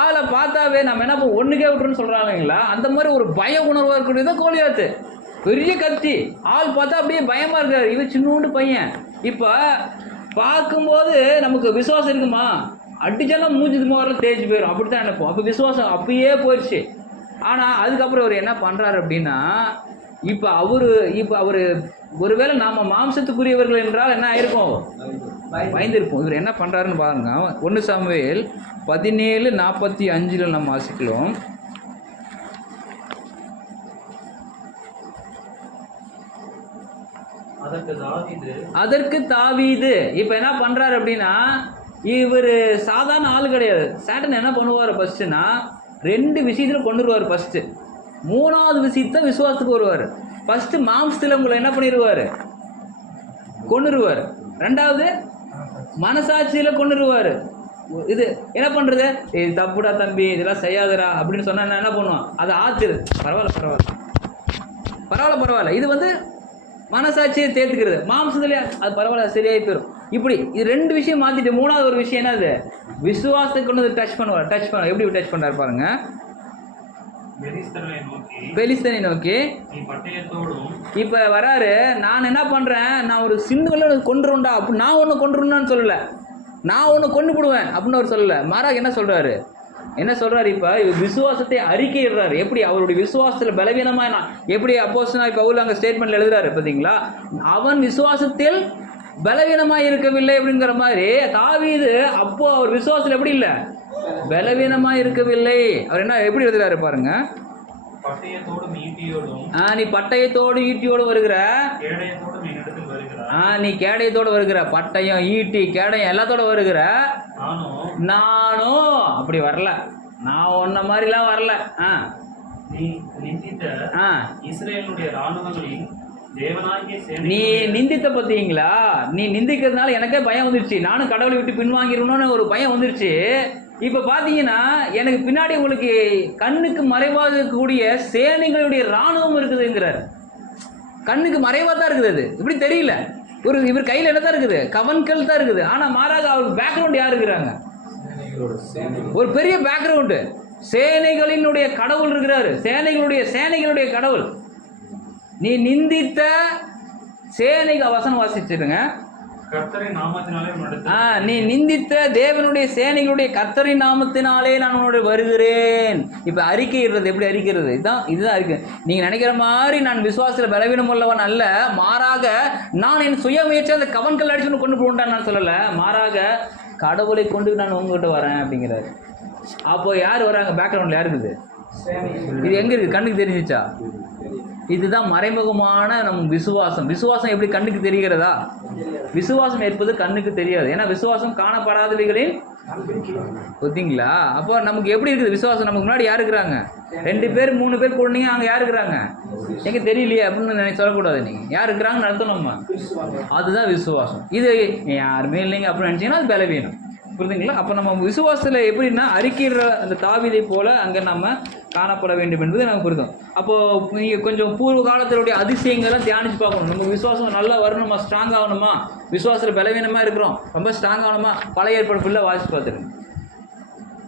ஆளை பார்த்தாவே நம்ம என்ன ஒன்றுக்கே விட்டுருன்னு சொல்கிறாங்களா? அந்த மாதிரி ஒரு பய உணர்வாக இருக்கக்கூடியதான் கோலியாத்து. பெரிய கத்தி, ஆள் பார்த்தா அப்படியே பயமாக இருக்காரு. இவன் சின்னோண்டு பையன். இப்போ பார்க்கும்போது நமக்கு விசுவாசம் இருக்குமா? அடிச்சாலும் மூஞ்சி முகரெல்லாம் தேய்ச்சி போயிடும். அப்படி தான் நினைப்போம். அப்போ விசுவாசம் அப்பயே போயிடுச்சு. ஆனால் அதுக்கப்புறம் அவர் என்ன பண்ணுறாரு அப்படின்னா, இப்போ அவர் ஒருவேளை நாம் மாம்சத்துக்குரியவர்கள் என்றால் என்ன ஆயிருக்கும்? பயந்திருப்போம். இவர் என்ன பண்ணுறாருன்னு பாருங்க. 1 சாமுவேல் 17:45 நம்ம வாசிக்கலாம். அதற்கு தாவீது இப்போ என்ன பண்றாரு அப்படின்னா, இவர் சாதாரண ஆள் கிடையாது. சாட்டன் என்ன பண்ணுவார் ஃபர்ஸ்ட்னா, 2 விஷயத்தில் கொண்டுருவார். ஃபர்ஸ்ட் 3வது விஷயத்தை விசுவாசத்துக்கு வருவார். ஃபர்ஸ்ட் மாம்சத்தில் உங்களை என்ன பண்ணிடுவார், கொண்டுருவார். 2வது மனசாட்சியில் கொண்டுருவார். இது என்ன பண்ணுறது, இது தப்புடா தம்பி, இதெல்லாம் செய்யாதரா அப்படின்னு சொன்னா என்ன பண்ணுவான், அதை ஆத்துரு, பரவாயில்ல. இது வந்து மனசாட்சியை தேர்த்துக்கிறது. மாம்சத்துலேயே அது பரவாயில்ல, சரியாகி போயிடும். இப்படி இது 2 விஷயம் மாற்றிட்டு 3வது ஒரு விஷயம் என்னது, விசுவாசத்தை கொண்டு வந்து டச் பண்ணுவார். எப்படி டச் பண்ணுறாரு பாருங்க. பெலிஸ்தனை நோக்கி இப்போ வராரு. நான் என்ன பண்ணுறேன், நான் ஒரு சிந்துகளை கொண்டுருண்டா, அப்படி நான் ஒன்று கொண்டுருந்தான்னு சொல்லலை, நான் ஒன்று கொண்டு போடுவேன் அப்படின்னு அவர் சொல்லலை. மாறாக என்ன சொல்கிறாரு, இப்போ விசுவாசத்தை அறிக்கையிடுறாரு. எப்படி அவருடைய விசுவாசத்தில் பலவீனமாக நான் எப்படி அப்போஸ்தலனாகிய பவுல் அங்கே ஸ்டேட்மெண்ட்டில் எழுதுறாரு பார்த்தீங்களா, அவன் விசுவாசத்தில் பலவீனமாக இருக்கவில்லை அப்படிங்கிற மாதிரி தாவீது அப்போ அவர் விசுவாசத்தில் எப்படி இல்லை, பலவீனமாக இருக்கவில்லை. அவர் என்ன எப்படி எழுதுறாரு பாருங்க. நீ பட்டயத்தோடு ஈட்டியோடு வருகிற, நீ கேடயத்தோடு வருகிற, பட்டயம் ஈட்டி கேடயம் எல்லாத்தோட வருகிற, நானும் அப்படி வரல, நான் உன்ன மாதிரிலாம் வரல. நீ நிந்தித்த பார்த்தீங்களா, நீ நிந்திக்கிறதுனால எனக்கே பயம் வந்துருச்சு, நானும் கடவுளை விட்டு பின்வாங்கிடணும்னு ஒரு பயம் வந்துருச்சு. இப்போ பார்த்தீங்கன்னா எனக்கு பின்னாடி உங்களுக்கு கண்ணுக்கு மறைவாக இருக்கக்கூடிய சேனைகளுடைய இராணுவம் இருக்குதுங்கிறார். கண்ணுக்கு மறைவாக தான் இருக்குது, அது இப்படி தெரியல. இவர் கையில் என்ன தான் இருக்குது, கவன்கள் தான் இருக்குது. ஆனால் மாறாக அவருக்கு பேக்ரவுண்ட் யார் இருக்கிறாங்க, ஒரு பெரிய பேக்ரவுண்டு. சேனைகளினுடைய கடவுள் இருக்கிறாரு, சேனைகளுடைய கடவுள். நீ நிந்தித்த சேனைகள் வசனம் வாசிச்சிருங்க. நீ நிந்தித்த தேவனுடைய சேனைகளுடைய கர்த்தரின் நாமத்தினாலே நான் உன்னோட வருகிறேன். இப்ப அறிக்கையிடுறது எப்படி அறிக்கிறது, இதுதான் அறிக்கை. நீங்க நினைக்கிற மாதிரி நான் விசுவாசத்துல பலவீனம் உள்ளவன் அல்ல, மாறாக நான் என் சுய முயற்சி அந்த கவன்கள் அடிச்சுன்னு கொண்டு போட்டான் நான் சொல்லல, மாறாக கடவுளை கொண்டு நான் உங்ககிட்ட வரேன் அப்படிங்கிறாரு. அப்போ யார் வராங்க, பேக்ரவுண்ட்ல யார் இருக்குது, இது எங்க இருக்கு, கண்ணுக்கு தெரிஞ்சிச்சா? இதுதான் மறைமுகமான நம் விசுவாசம். விசுவாசம் எப்படி கண்ணுக்கு தெரிகிறதா, விசுவாசம் ஏற்பது கண்ணுக்கு தெரியாது. ஏன்னா விசுவாசம் காணப்படாதவைகளின் பார்த்தீங்களா. அப்போ நமக்கு எப்படி இருக்குது விசுவாசம், நமக்கு முன்னாடி யார் இருக்கிறாங்க, 2 பேர் 3 பேர் கூடனீங்க, அங்கே யார் இருக்கிறாங்க எங்க தெரியலையே அப்படின்னு நினைச்சு சொல்லக்கூடாது. நீங்க யார் இருக்கிறாங்கன்னு அர்த்தம் நம்ம, அதுதான் விசுவாசம். இது யாருமே இல்லைங்க அப்படின்னு நினைச்சீங்கன்னா அது பலவீனம், புரியுதுங்களா. அப்போ நம்ம விசுவாசத்தில் எப்படின்னா அறிக்கையிடுற அந்த தாவீதை போல அங்கே நம்ம காணப்பட வேண்டும் என்பது நமக்கு புரியும். அப்போது நீங்கள் கொஞ்சம் பூர்வ காலத்தினுடைய அதிசயங்கள்லாம் தியானித்து பார்க்கணும். நம்ம விசுவாசம் நல்லா வரணுமா, ஸ்ட்ராங் ஆகணுமா, விசுவாசத்தில் பலவீனமாக இருக்கிறோம் ரொம்ப ஸ்ட்ராங் ஆகணுமா, பழைய ஏற்பாடு ஃபுல்லாக வாசித்து பார்த்துருங்க,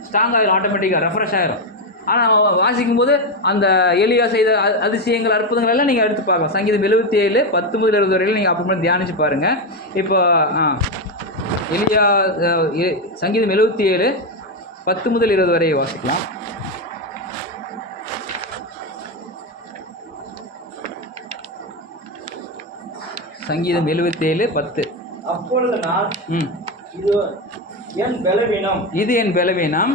ஸ்ட்ராங் ஆகிடும், ஆட்டோமேட்டிக்காக ரெஃப்ரெஷ் ஆகிடும். ஆனால் நம்ம வாசிக்கும் போது அந்த எலியா செய்த அதிசயங்கள் அற்புதங்கள் எல்லாம் நீங்கள் எடுத்து பார்க்கலாம். சங்கீதம் 77 10 முதல் 20 வரையில் நீங்கள் அப்புறமா தியானித்து பாருங்கள். இப்போ எலியா சங்கீதம் 77 10 முதல் 20 வரை வாசிக்கலாம். சங்கீதம் 77 10. அப்பொழுது நான் இது என் பலவீனம்,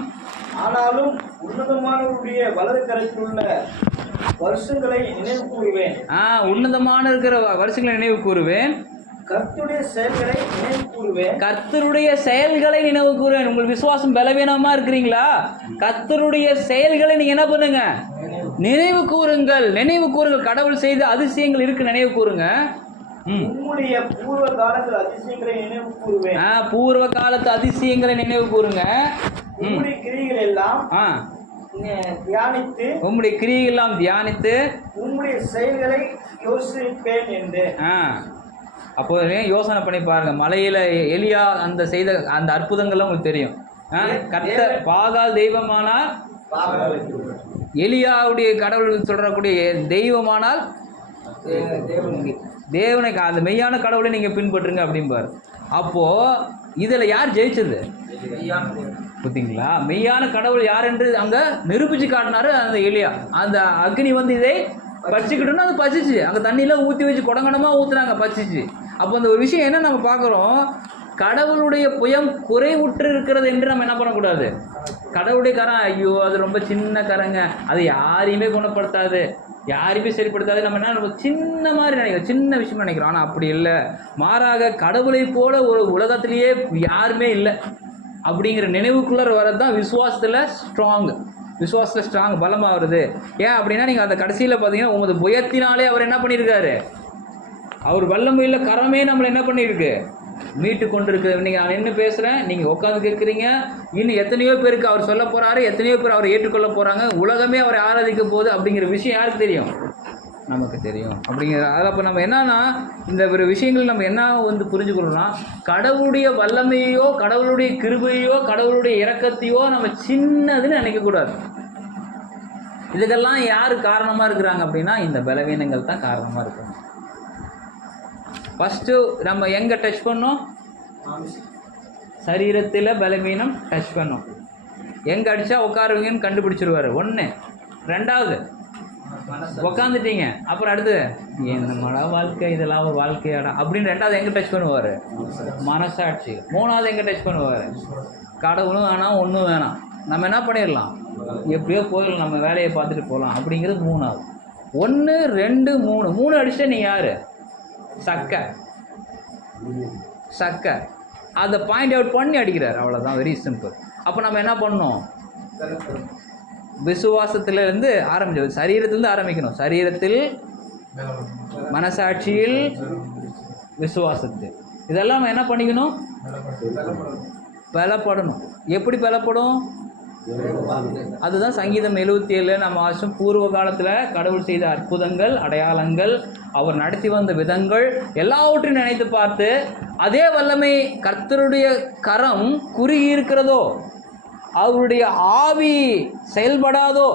ஆனாலும் உன்னதமானவருடைய வலது கரத்தில் உள்ள வருஷங்களை நினைவு கூறுவேன். உன்னதமான இருக்கிற வருஷங்களை நினைவு கூறுவேன். கர்த்தருடைய செயல்களை நினைவு கூறுவேன். உங்கள் விசுவாசம் பலவீனமா இருக்கிறீங்களா, கர்த்தருடைய செயல்களை நீங்க என்ன பண்ணுங்க, நினைவு கூறுங்கள். கடவுள் செய்த அதிசயங்கள் இருக்கு, நினைவு கூறுங்க. பூர்வ காலத்து அதிசயங்களை நினைவு கூறுங்க. உம்முடைய கிரியைகள் எல்லாம் தியானித்து உம்முடைய செயல்களை யோசிப்பேன் என்று. அப்போ யோசனை பண்ணி பாருங்க. மலையில எலியா அந்த செய்த அந்த அற்புதங்கள்லாம் உங்களுக்கு தெரியும். கர்த்தர் பாகால் தெய்வமானால், எலியாவுடைய கடவுள் சொல்றக்கூடிய தெய்வமானால் தேவனை, அந்த மெய்யான கடவுளை நீங்க பின்பற்றுங்க அப்படிம்பாரு. அப்போ இதுல யார் ஜெயிச்சது பார்த்தீங்களா? மெய்யான கடவுள் யார் என்று அங்க நிரூபிச்சு காட்டினாரு அந்த எலியா. அந்த அக்னி வந்து இதை பச்சிக்கிட்டோன்னா அது பச்சிச்சு, அங்கே தண்ணியெலாம் ஊற்றி வச்சு குடங்கணமாக ஊற்றுனாங்க, பச்சிச்சு. அப்போ அந்த ஒரு விஷயம் என்ன நம்ம பார்க்குறோம், கடவுளுடைய புயம் குறைவுற்று இருக்கிறது என்று நம்ம என்ன பண்ணக்கூடாது. கடவுளுடைய கரம் ஐயோ அது ரொம்ப சின்ன கரங்க, அது யாரையுமே குணப்படுத்தாது, யாரையுமே சரிப்படுத்தாது, நம்ம என்ன சின்ன மாதிரி நினைக்கிறோம், சின்ன விஷயம் நினைக்கிறோம். ஆனால் அப்படி இல்லை. மாறாக கடவுளை போல ஒரு உலகத்திலேயே யாருமே இல்லை. அப்படிங்கிற நினைவுக்குள்ளே வரது தான் விசுவாசத்தில் ஸ்ட்ராங் பலமாக வருது. ஏன் அப்படின்னா நீங்கள் அந்த கடைசியில் பார்த்தீங்கன்னா உமது புயத்தினாலே அவர் என்ன பண்ணியிருக்காரு, அவர் வல்லமையில் கரமே நம்மளை என்ன பண்ணியிருக்கு, மீட்டு கொண்டு இருக்குது. இன்றைக்கி நான் என்ன பேசுகிறேன், நீங்கள் உட்காந்து கேட்குறீங்க. இன்னும் எத்தனையோ பேருக்கு அவர் சொல்ல போகிறாரு, எத்தனையோ பேர் அவரை ஏற்றுக்கொள்ள போகிறாங்க, உலகமே அவரை ஆராதிக்க போகுது அப்படிங்கிற விஷயம் யாருக்கு தெரியும், நமக்கு தெரியும். அப்படிங்கிற அதை அப்போ நம்ம என்னன்னா இந்த ஒரு விஷயங்கள் நம்ம என்ன வந்து புரிஞ்சுக்கணும்னா, கடவுளுடைய வல்லமையோ கடவுளுடைய கிருபையோ கடவுளுடைய இரக்கத்தையோ நம்ம சின்னதுன்னு நினைக்கக்கூடாது. இதுக்கெல்லாம் யார் காரணமாக இருக்கிறாங்க அப்படின்னா இந்த பலவீனங்கள் தான் காரணமாக இருக்காங்க. ஃபஸ்ட்டு நம்ம எங்கே டச் பண்ணோம், சரீரத்தில் பலவீனம் டச் பண்ணோம். எங்கே அடித்தா உட்காருவீங்கன்னு கண்டுபிடிச்சிருவாரு. ஒன்று. ரெண்டாவது உக்காந்துட்டீங்க, அப்புறம் அடுத்து என்னமாடா வாழ்க்கை, இதெல்லாம் ஒரு வாழ்க்கையாடா அப்படின்னு ரெண்டாவது எங்கே டச் பண்ணுவார், மனசாட்சி. மூணாவது எங்கே டச் பண்ணுவார், கடவுளும் வேணாம் ஒன்றும் வேணாம், நம்ம என்ன பண்ணிடலாம், எப்படியோ போயிடலாம், நம்ம வேலையை பார்த்துட்டு போகலாம் அப்படிங்கிறது மூணாவது. 1 2 3 அடிச்சுட்டு நீ யார், சக்கை அதை பாயிண்ட் அவுட் பண்ணி அடிக்கிறார், அவ்வளோதான், வெரி சிம்பிள். அப்போ நம்ம என்ன பண்ணோம், விசுவாசத்திலிருந்து ஆரம்பிச்சோம், சரீரத்திலிருந்து ஆரம்பிக்கணும். சரீரத்தில், மனசாட்சியில், விசுவாசத்தில், இதெல்லாம் நம்ம என்ன பண்ணிக்கணும், பலப்படணும். எப்படி பலப்படும், அதுதான் சங்கீதம் 77 நம்ம வாசிச்சோம். பூர்வ காலத்தில் கடவுள் செய்த அற்புதங்கள், அடையாளங்கள், அவர் நடத்தி வந்த விதங்கள் எல்லாவற்றையும் நினைத்து பார்த்து அதே வல்லமை கர்த்தருடைய கரம் குறுகி இருக்கிறதோ, அவருடைய ஆவி செயல்படாதோ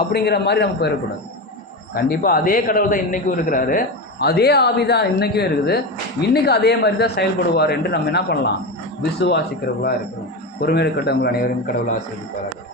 அப்படிங்கிற மாதிரி நம்ம போயிடக்கூடாது. கண்டிப்பாக அதே கடவுள் தான் இன்றைக்கும் இருக்கிறாரு, அதே ஆவி தான் இன்றைக்கும் இருக்குது, இன்றைக்கும் அதே மாதிரி தான் செயல்படுவார் என்று நம்ம என்ன பண்ணலாம், விசுவாசிக்கிறவர்களாக இருக்கிறோம். பொறுமையாக இருக்கட்டும். உங்கள் அனைவரும் கடவுள் ஆசீர்வதிப்பார்கள்.